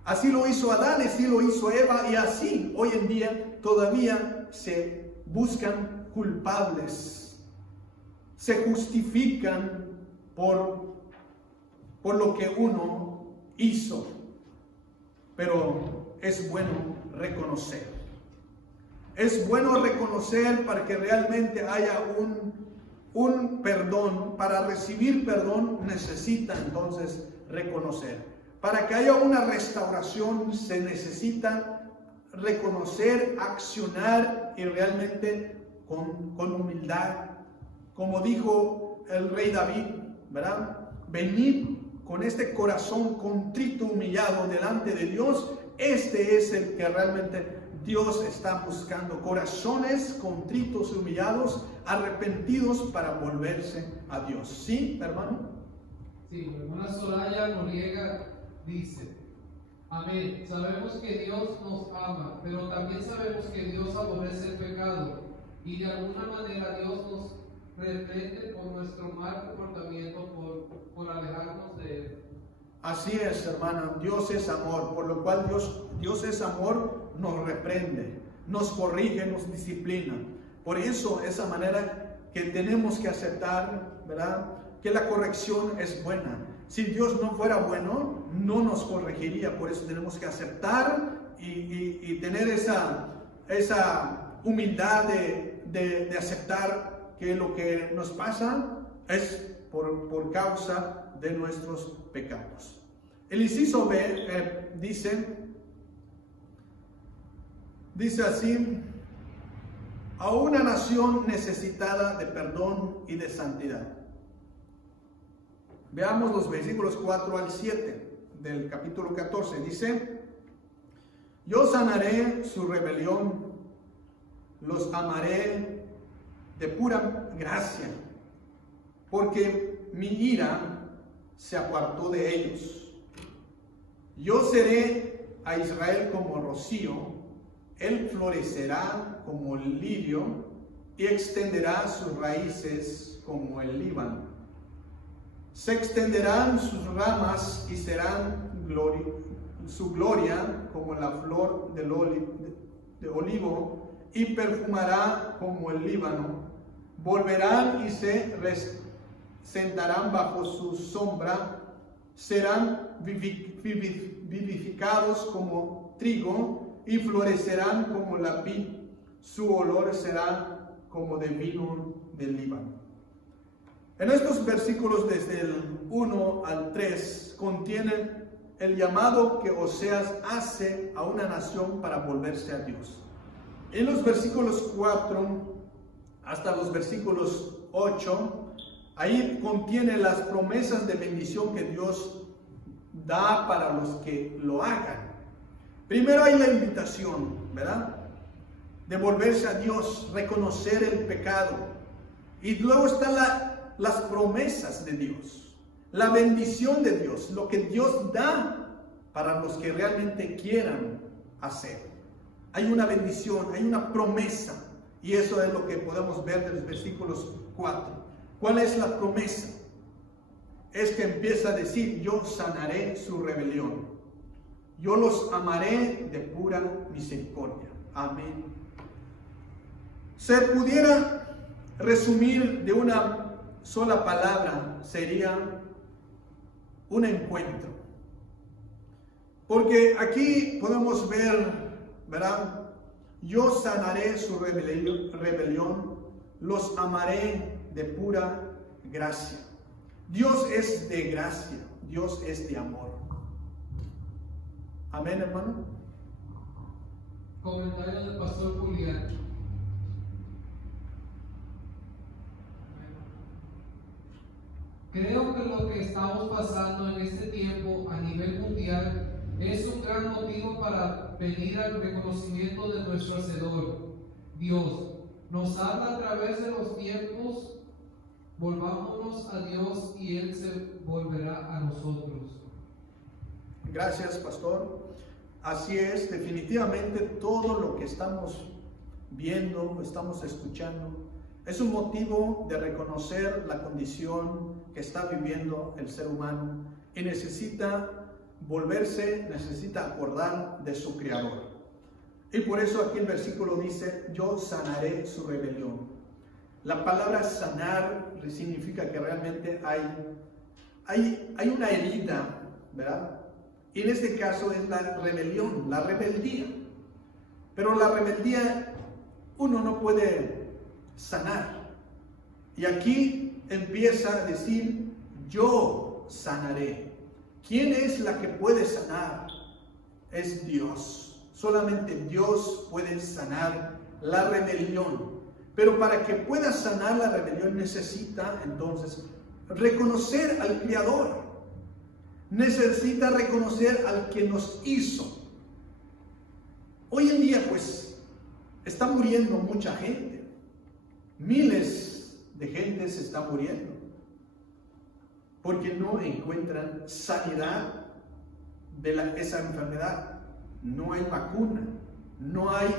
Así lo hizo Adán, así lo hizo Eva y así hoy en día todavía se buscan culpables. Se justifican por lo que uno hizo. Pero es bueno reconocer. Es bueno reconocer para que realmente haya un perdón. Para recibir perdón necesita entonces reconocer. Para que haya una restauración se necesita reconocer, accionar y realmente con humildad. Como dijo el rey David, ¿verdad? Venid con este corazón contrito, humillado delante de Dios. Este es el que realmente Dios está buscando. Corazones contritos y humillados, arrepentidos para volverse a Dios. ¿Sí, hermano? Sí, la hermana Soraya Noriega dice: amén. Sabemos que Dios nos ama, pero también sabemos que Dios aborrece el pecado y de alguna manera Dios nos reprende por nuestro mal comportamiento, por alejarnos de Él. Así es, hermana. Dios es amor, por lo cual Dios es amor, nos reprende, nos corrige, nos disciplina. Por eso, esa manera que tenemos que aceptar, ¿verdad? Que la corrección es buena. Si Dios no fuera bueno, no nos corregiría. Por eso tenemos que aceptar y tener esa humildad de aceptar que lo que nos pasa es por causa de nuestros pecados. El inciso B dice así: a una nación necesitada de perdón y de santidad. Veamos los versículos 4 al 7 del capítulo 14. Dice: yo sanaré su rebelión, los amaré de pura gracia, porque mi ira se apartó de ellos. Yo seré a Israel como rocío, él florecerá como el lirio y extenderá sus raíces como el Líbano. Se extenderán sus ramas y serán su gloria como la flor de olivo, y perfumará como el Líbano. Volverán y se sentarán bajo su sombra, serán vivificados como trigo y florecerán como la vid. Su olor será como de vino del Líbano. En estos versículos desde el 1 al 3 contienen el llamado que Oseas hace a una nación para volverse a Dios. En los versículos 4 hasta los versículos 8, ahí contiene las promesas de bendición que Dios da para los que lo hagan. Primero hay la invitación, ¿verdad? De volverse a Dios, reconocer el pecado. Y luego están las promesas de Dios, la bendición de Dios, lo que Dios da para los que realmente quieran hacer. Hay una bendición, hay una promesa, y eso es lo que podemos ver de los versículos 4. ¿Cuál es la promesa? Es que empieza a decir: yo sanaré su rebelión, yo los amaré de pura misericordia. Amén. Se pudiera resumir de una sola palabra, sería un encuentro. Porque aquí podemos ver, ¿verdad? Yo sanaré su rebelión, los amaré de pura gracia. Dios es de gracia, Dios es de amor. Amén, hermano. Comentario del pastor Julián. Creo que lo que estamos pasando en este tiempo a nivel mundial es un gran motivo para venir al reconocimiento de nuestro Hacedor. Dios nos habla a través de los tiempos. Volvámonos a Dios y Él se volverá a nosotros. Gracias, pastor. Así es, definitivamente todo lo que estamos viendo, estamos escuchando, es un motivo de reconocer la condición que está viviendo el ser humano y necesita volverse, necesita acordar de su Creador. Y por eso aquí el versículo dice: yo sanaré su rebelión. La palabra sanar significa que realmente hay una herida, ¿verdad? Y en este caso es la rebelión, la rebeldía. Pero la rebeldía uno no puede sanar. Y aquí empieza a decir: yo sanaré. ¿quién es la que puede sanar? Es Dios. Solamente Dios puede sanar la rebelión. Pero para que pueda sanar la rebelión necesita entonces reconocer al Creador. Necesita reconocer al que nos hizo. Hoy en día pues está muriendo mucha gente. Miles de gente se está muriendo porque no encuentran sanidad de esa enfermedad. No hay vacuna, no hay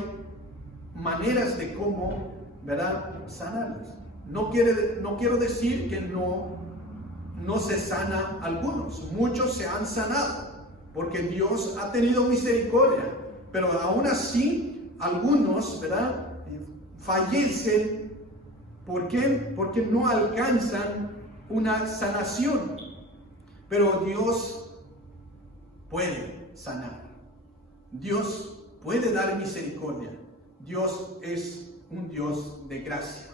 maneras de cómo, ¿verdad?, sanarlas. No quiero decir que no se sana a algunos. Muchos se han sanado porque Dios ha tenido misericordia, pero aún así algunos, ¿verdad?, fallecen. ¿Por qué? Porque no alcanzan una sanación. Pero Dios puede sanar. Dios puede dar misericordia. Dios es un Dios de gracia.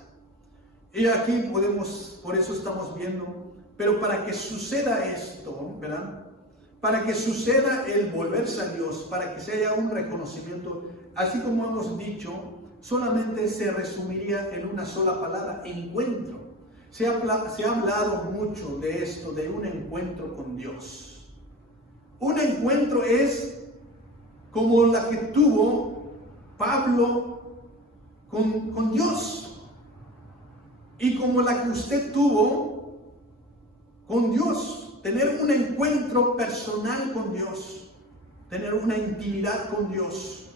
Y aquí por eso estamos viendo, pero para que suceda esto, ¿verdad?, para que suceda el volverse a Dios, para que se haya un reconocimiento, así como hemos dicho, solamente se resumiría en una sola palabra: encuentro. Se ha hablado mucho de esto, de un encuentro con Dios. Un encuentro es como la que tuvo Pablo con Dios, y como la que usted tuvo con Dios. Tener un encuentro personal con Dios, tener una intimidad con Dios.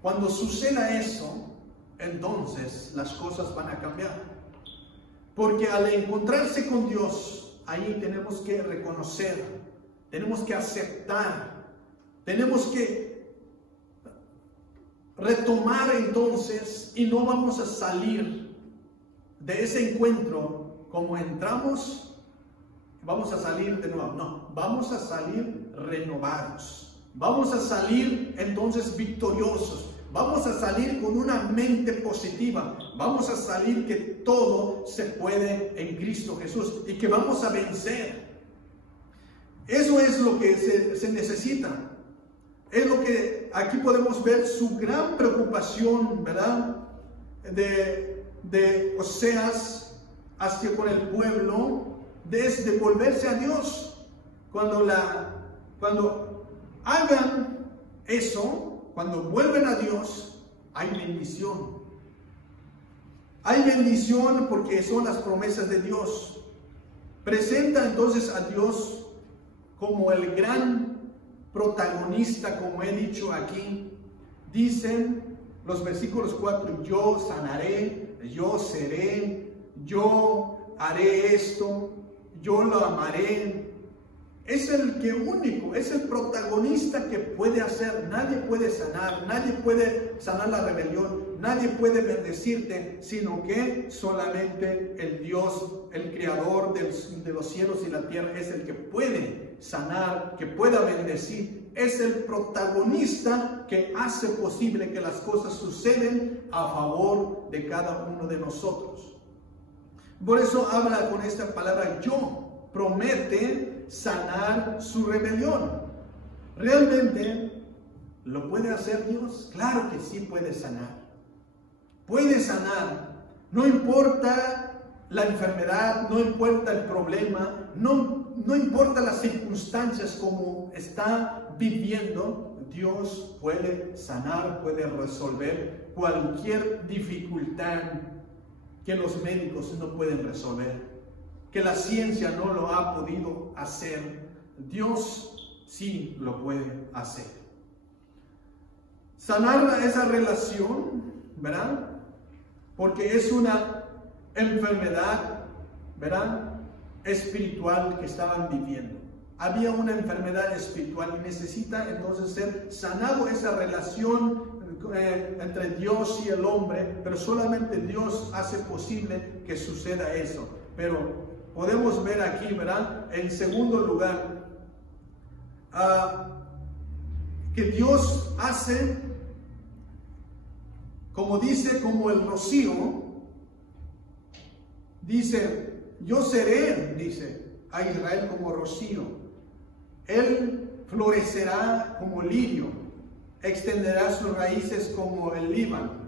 Cuando suceda eso, entonces las cosas van a cambiar. Porque al encontrarse con Dios, ahí tenemos que reconocer, tenemos que aceptar, tenemos que retomar entonces, y no vamos a salir de ese encuentro como entramos. Vamos a salir de nuevo, no, vamos a salir renovados, vamos a salir entonces victoriosos, vamos a salir con una mente positiva, vamos a salir que todo se puede en Cristo Jesús y que vamos a vencer. Eso es lo que se necesita. Es lo que aquí podemos ver su gran preocupación, ¿verdad?, de Oseas hacia con el pueblo, desde volverse a Dios. Cuando hagan eso, cuando vuelven a Dios, hay bendición. Hay bendición porque son las promesas de Dios. Presenta entonces a Dios como el gran protagonista, como he dicho aquí. Dicen los versículos 4, yo sanaré, yo seré, yo haré esto, yo lo amaré. Es el que único, es el protagonista que puede hacer. Nadie puede sanar la rebelión, nadie puede bendecirte, sino que solamente el Dios, el creador de los cielos y la tierra, es el que puede sanar, que pueda bendecir. Es el protagonista que hace posible que las cosas suceden a favor de cada uno de nosotros. Por eso habla con esta palabra yo, promete sanar su rebelión. ¿Realmente lo puede hacer Dios? Claro que sí puede sanar. Puede sanar. No importa la enfermedad, no importa el problema, no importa las circunstancias como está viviendo, Dios puede sanar, puede resolver cualquier dificultad que los médicos no pueden resolver, que la ciencia no lo ha podido hacer. Dios sí lo puede hacer. Sanar esa relación, ¿verdad? Porque es una enfermedad, ¿verdad?, espiritual que estaban viviendo. Había una enfermedad espiritual y necesita entonces ser sanado esa relación entre Dios y el hombre, pero solamente Dios hace posible que suceda eso. Pero podemos ver aquí, ¿verdad?, en segundo lugar, que Dios hace, como dice, como el rocío. Dice, yo seré, dice, a Israel como rocío. Él florecerá como lirio, extenderá sus raíces como el Líbano.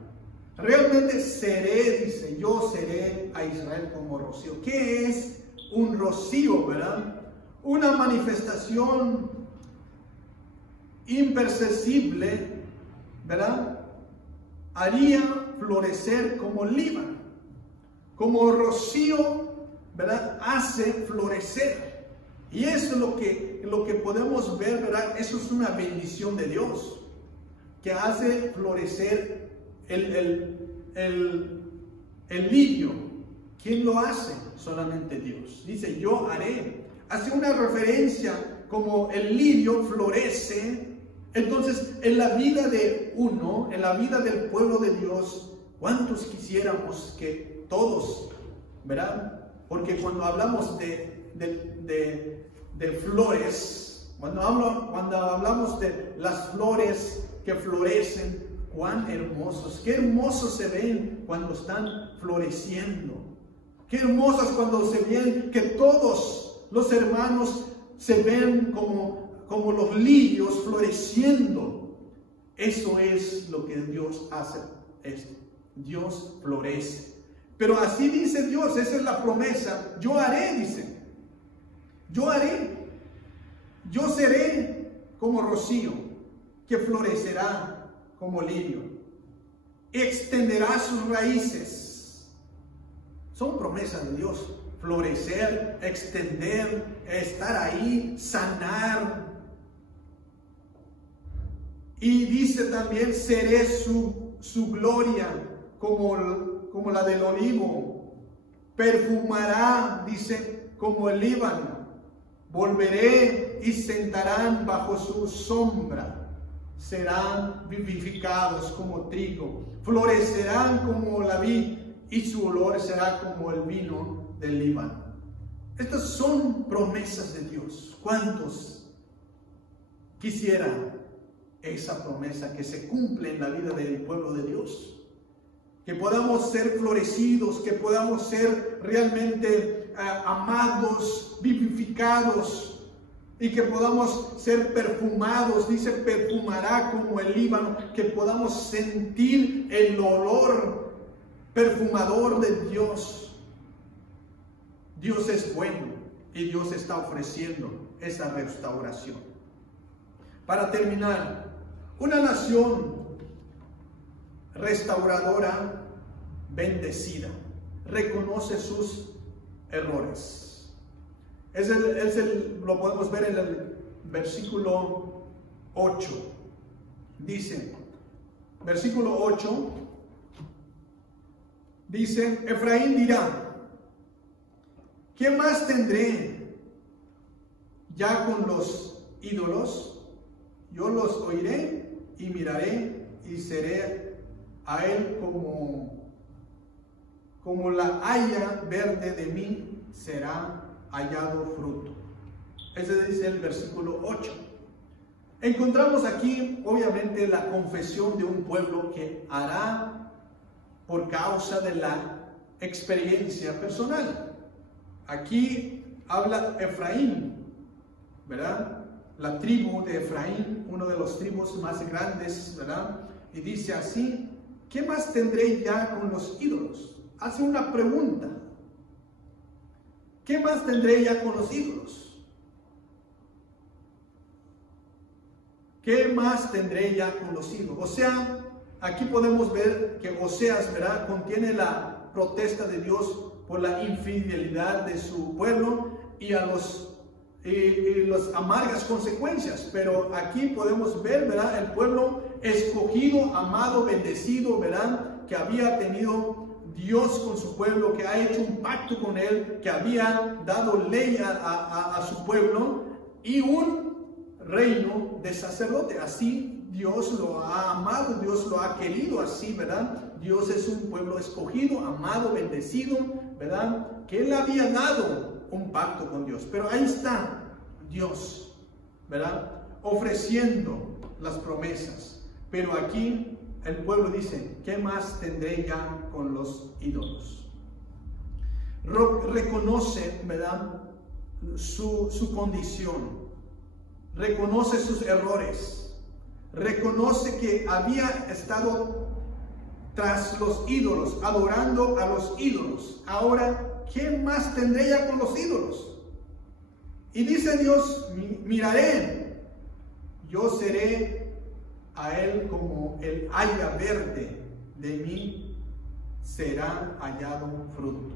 Realmente seré, dice, yo seré a Israel como rocío. ¿Qué es un rocío, verdad? Una manifestación imperceptible, ¿verdad? Haría florecer como Líbano, como rocío, ¿verdad? Hace florecer. Y eso es lo que podemos ver, ¿verdad? Eso es una bendición de Dios, que hace florecer el lirio. ¿Quién lo hace? Solamente Dios. Dice, yo haré. Hace una referencia como el lirio florece. Entonces, en la vida de uno, en la vida del pueblo de Dios, ¿cuántos quisiéramos que todos, verdad? Porque cuando hablamos de flores, cuando hablamos de las flores que florecen, cuán hermosos, qué hermosos se ven cuando están floreciendo. Qué hermosos cuando se ven que todos los hermanos se ven como los lirios floreciendo. Eso es lo que Dios hace. Esto. Dios florece. Pero así dice Dios, esa es la promesa. Yo haré, dice. Yo haré. Yo seré como rocío, que florecerá como lirio. Extenderá sus raíces. Son promesas de Dios. Florecer, extender, estar ahí, sanar. Y dice también, seré su gloria como la del olivo. Perfumará, dice, como el Líbano. Volveré y sentarán bajo su sombra. Serán vivificados como trigo. Florecerán como la vid y su olor será como el vino del Líbano. Estas son promesas de Dios. ¿Cuántos quisieran esa promesa que se cumple en la vida del pueblo de Dios? Que podamos ser florecidos, que podamos ser realmente amados, vivificados, y que podamos ser perfumados. Dice, perfumará como el Líbano, que podamos sentir el olor perfumador de Dios. Dios es bueno y Dios está ofreciendo esa restauración. Para terminar, una nación restauradora, bendecida, reconoce sus errores. Lo podemos ver en el versículo 8. Dice, versículo 8, dice, Efraín dirá, ¿qué más tendré ya con los ídolos? Yo los oiré y miraré y seré a él como la haya verde de mí será hallado fruto. Ese dice el versículo 8. Encontramos aquí obviamente la confesión de un pueblo que hará por causa de la experiencia personal. Aquí habla Efraín, ¿verdad? La tribu de Efraín, uno de los tribus más grandes, ¿verdad? Y dice así, ¿qué más tendré ya con los ídolos? Hace una pregunta. ¿Qué más tendré ya con los ídolos? ¿Qué más tendré ya con los ídolos? O sea, aquí podemos ver que Oseas, ¿verdad?, contiene la protesta de Dios por la infidelidad de su pueblo y las amargas consecuencias. Pero aquí podemos ver, ¿verdad?, el pueblo escogido, amado, bendecido, ¿verdad?, que había tenido Dios con su pueblo, que ha hecho un pacto con él, que había dado ley a su pueblo y un reino de sacerdote. Así Dios lo ha amado, Dios lo ha querido así, ¿verdad? Dios es un pueblo escogido, amado, bendecido, ¿verdad? Que él había dado un pacto con Dios. Pero ahí está Dios, ¿verdad?, ofreciendo las promesas. Pero aquí el pueblo dice, ¿qué más tendré ya con los ídolos? Reconoce, ¿verdad?, su condición. reconoce sus errores, reconoce que había estado tras los ídolos, adorando a los ídolos. Ahora, ¿qué más tendré ya con los ídolos? Y dice Dios, miraré, yo seré a él como el haya verde, de mí será hallado fruto.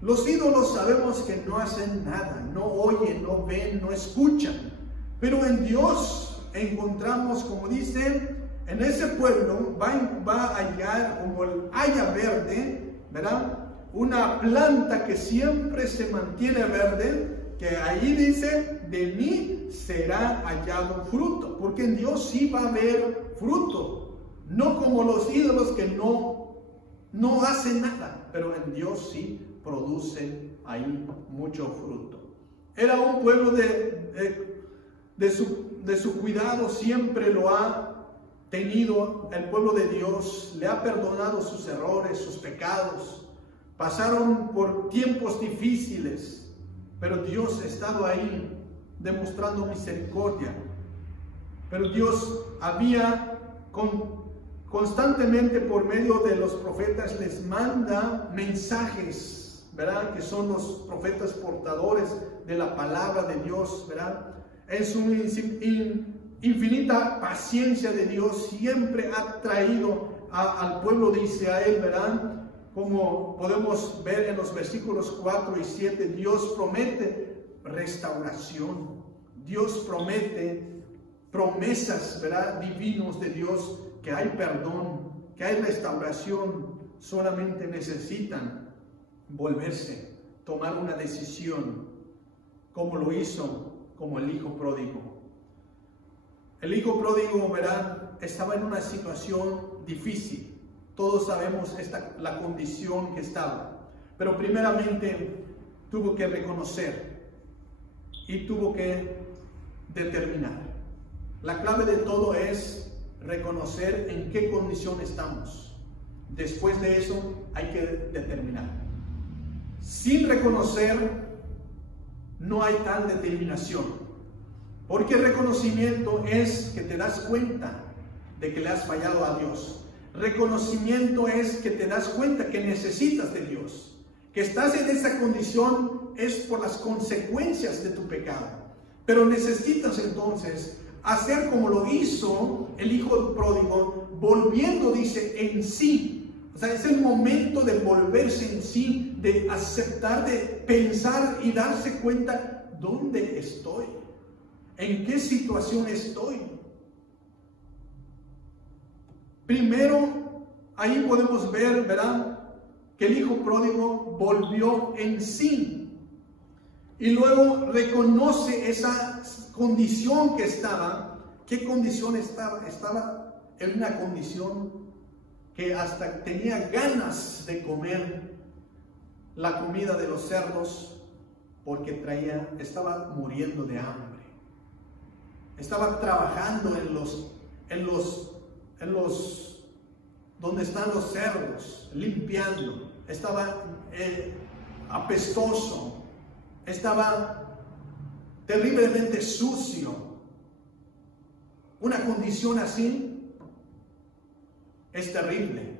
Los ídolos sabemos que no hacen nada, no oyen, no ven, no escuchan. Pero en Dios encontramos, como dice, en ese pueblo va a hallar como el haya verde, ¿verdad? Una planta que siempre se mantiene verde, que ahí dice, de mí será hallado fruto. Porque en Dios sí va a haber fruto. No como los ídolos que no hacen nada, pero en Dios sí produce ahí mucho fruto. Era un pueblo de su cuidado, siempre lo ha tenido el pueblo de Dios, le ha perdonado sus errores, sus pecados, pasaron por tiempos difíciles, pero Dios ha estado ahí demostrando misericordia. Pero Dios había constantemente por medio de los profetas les manda mensajes, ¿verdad? Que son los profetas portadores de la palabra de Dios, ¿verdad? En su infinita paciencia de Dios siempre ha traído al pueblo de Israel, ¿verdad? Como podemos ver en los versículos 4 y 7, Dios promete restauración, Dios promete promesas, ¿verdad? Divinos de Dios, que hay perdón, que hay restauración. Solamente necesitan volverse, tomar una decisión, como lo hizo como el hijo pródigo. El hijo pródigo, ¿verdad? Estaba en una situación difícil. Todos sabemos la condición que estaba. Pero primeramente tuvo que reconocer y tuvo que determinar. La clave de todo es reconocer en qué condición estamos. Después de eso hay que determinar. Sin reconocer no hay tal determinación, porque el reconocimiento es que te das cuenta de que le has fallado a Dios. Reconocimiento es que te das cuenta que necesitas de Dios, que estás en esa condición es por las consecuencias de tu pecado, pero necesitas entonces hacer como lo hizo el hijo pródigo, volviendo, dice, en sí. O sea, es el momento de volverse en sí, de aceptar, de pensar y darse cuenta dónde estoy, en qué situación estoy. Primero, ahí podemos ver, ¿verdad?, que el hijo pródigo volvió en sí. Y luego reconoce esa condición que estaba. ¿Qué condición estaba? Estaba en una condición que hasta tenía ganas de comer la comida de los cerdos, porque estaba muriendo de hambre. Estaba trabajando donde están los cerdos, limpiando. Estaba apestoso, estaba terriblemente sucio. Una condición así es terrible,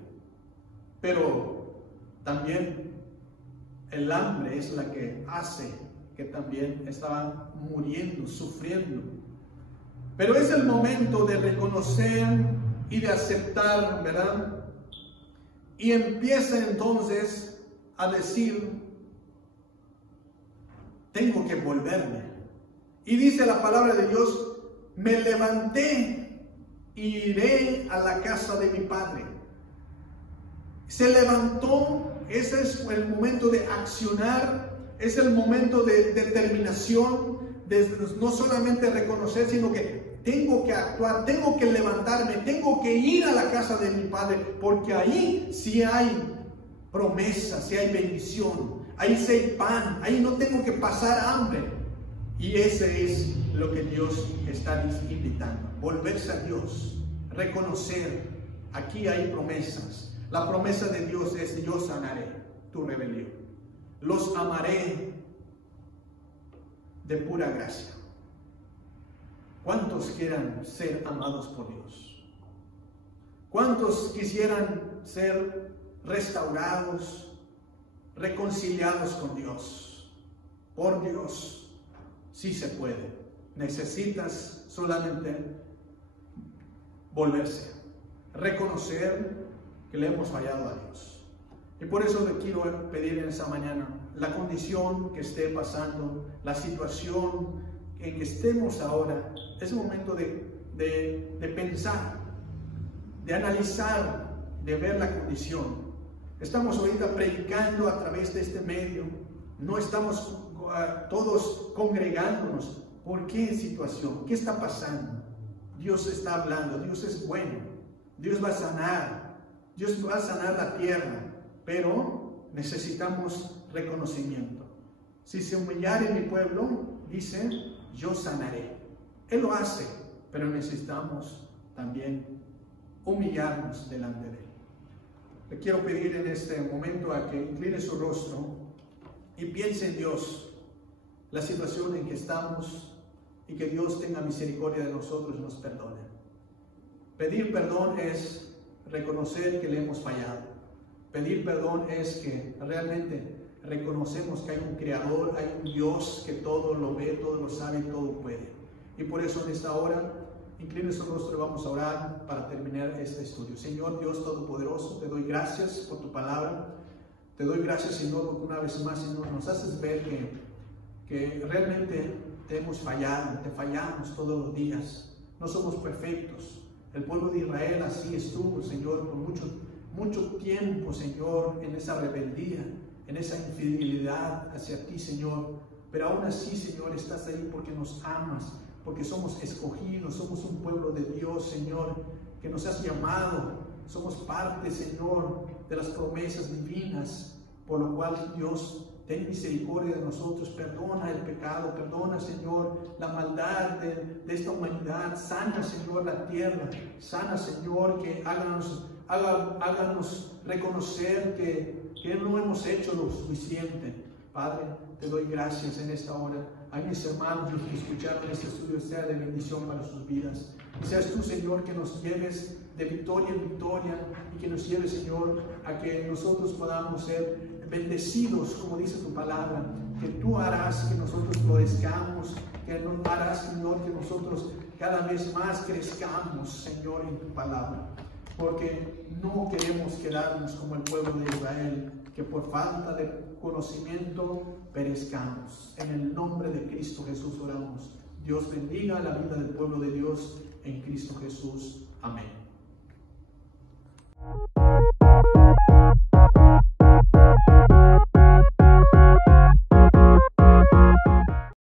pero también el hambre es la que hace que también estaba muriendo, sufriendo. Pero es el momento de reconocer y de aceptar, ¿verdad? Y empieza entonces a decir, tengo que volverme. Y dice la palabra de Dios, me levanté y iré a la casa de mi padre. Se levantó. Ese es el momento de accionar, es el momento de determinación, de no solamente reconocer, sino que tengo que actuar, tengo que levantarme, tengo que ir a la casa de mi padre, porque ahí sí hay promesa, sí hay bendición, ahí sí hay pan, ahí no tengo que pasar hambre. Y ese es lo que Dios está invitando, volverse a Dios, reconocer, aquí hay promesas. La promesa de Dios es, yo sanaré tu rebelión, los amaré de pura gracia. ¿Cuántos quieran ser amados por Dios? ¿Cuántos quisieran ser restaurados, reconciliados con Dios? Por Dios, sí se puede. Necesitas solamente volverse, reconocer que le hemos fallado a Dios. Y por eso le quiero pedir en esa mañana, la condición que esté pasando, la situación en que estemos ahora, es el momento de pensar, de analizar, de ver la condición. Estamos ahorita predicando a través de este medio, no estamos todos congregándonos. ¿Por qué situación? ¿Qué está pasando? Dios está hablando, Dios es bueno, Dios va a sanar, Dios va a sanar la tierra, pero necesitamos reconocimiento. Si se humillare mi pueblo, dice, yo sanaré. Él lo hace, pero necesitamos también humillarnos delante de Él. Le quiero pedir en este momento a que incline su rostro y piense en Dios, la situación en que estamos, y que Dios tenga misericordia de nosotros y nos perdone. Pedir perdón es reconocer que le hemos fallado. Pedir perdón es que realmente reconocemos que hay un Creador, hay un Dios que todo lo ve, todo lo sabe, todo puede. Y por eso en esta hora, incline su rostro y vamos a orar para terminar este estudio. Señor Dios Todopoderoso, te doy gracias por tu palabra. Te doy gracias, Señor, porque una vez más, Señor, nos haces ver que realmente te hemos fallado, te fallamos todos los días. No somos perfectos. El pueblo de Israel así estuvo, Señor, por mucho tiempo, Señor, en esa rebeldía, en esa infidelidad hacia ti, Señor. Pero aún así, Señor, estás ahí porque nos amas, porque somos escogidos, somos un pueblo de Dios, Señor, que nos has llamado. Somos parte, Señor, de las promesas divinas, por lo cual, Dios, ten misericordia de nosotros, perdona el pecado, perdona, Señor, la maldad de esta humanidad, sana, Señor, la tierra, sana, Señor, que háganos reconocer que no hemos hecho lo suficiente. Padre, te doy gracias en esta hora. A mis hermanos, los que escucharon este estudio, sea de bendición para sus vidas. Y seas tú, Señor, que nos lleves de victoria en victoria y que nos lleves, Señor, a que nosotros podamos ser bendecidos, como dice tu palabra, que tú harás que nosotros florezcamos, que no harás, Señor, que nosotros cada vez más crezcamos, Señor, en tu palabra, porque no queremos quedarnos como el pueblo de Israel, que por falta de conocimiento perezcamos. En el nombre de Cristo Jesús oramos. Dios bendiga la vida del pueblo de Dios en Cristo Jesús. Amén.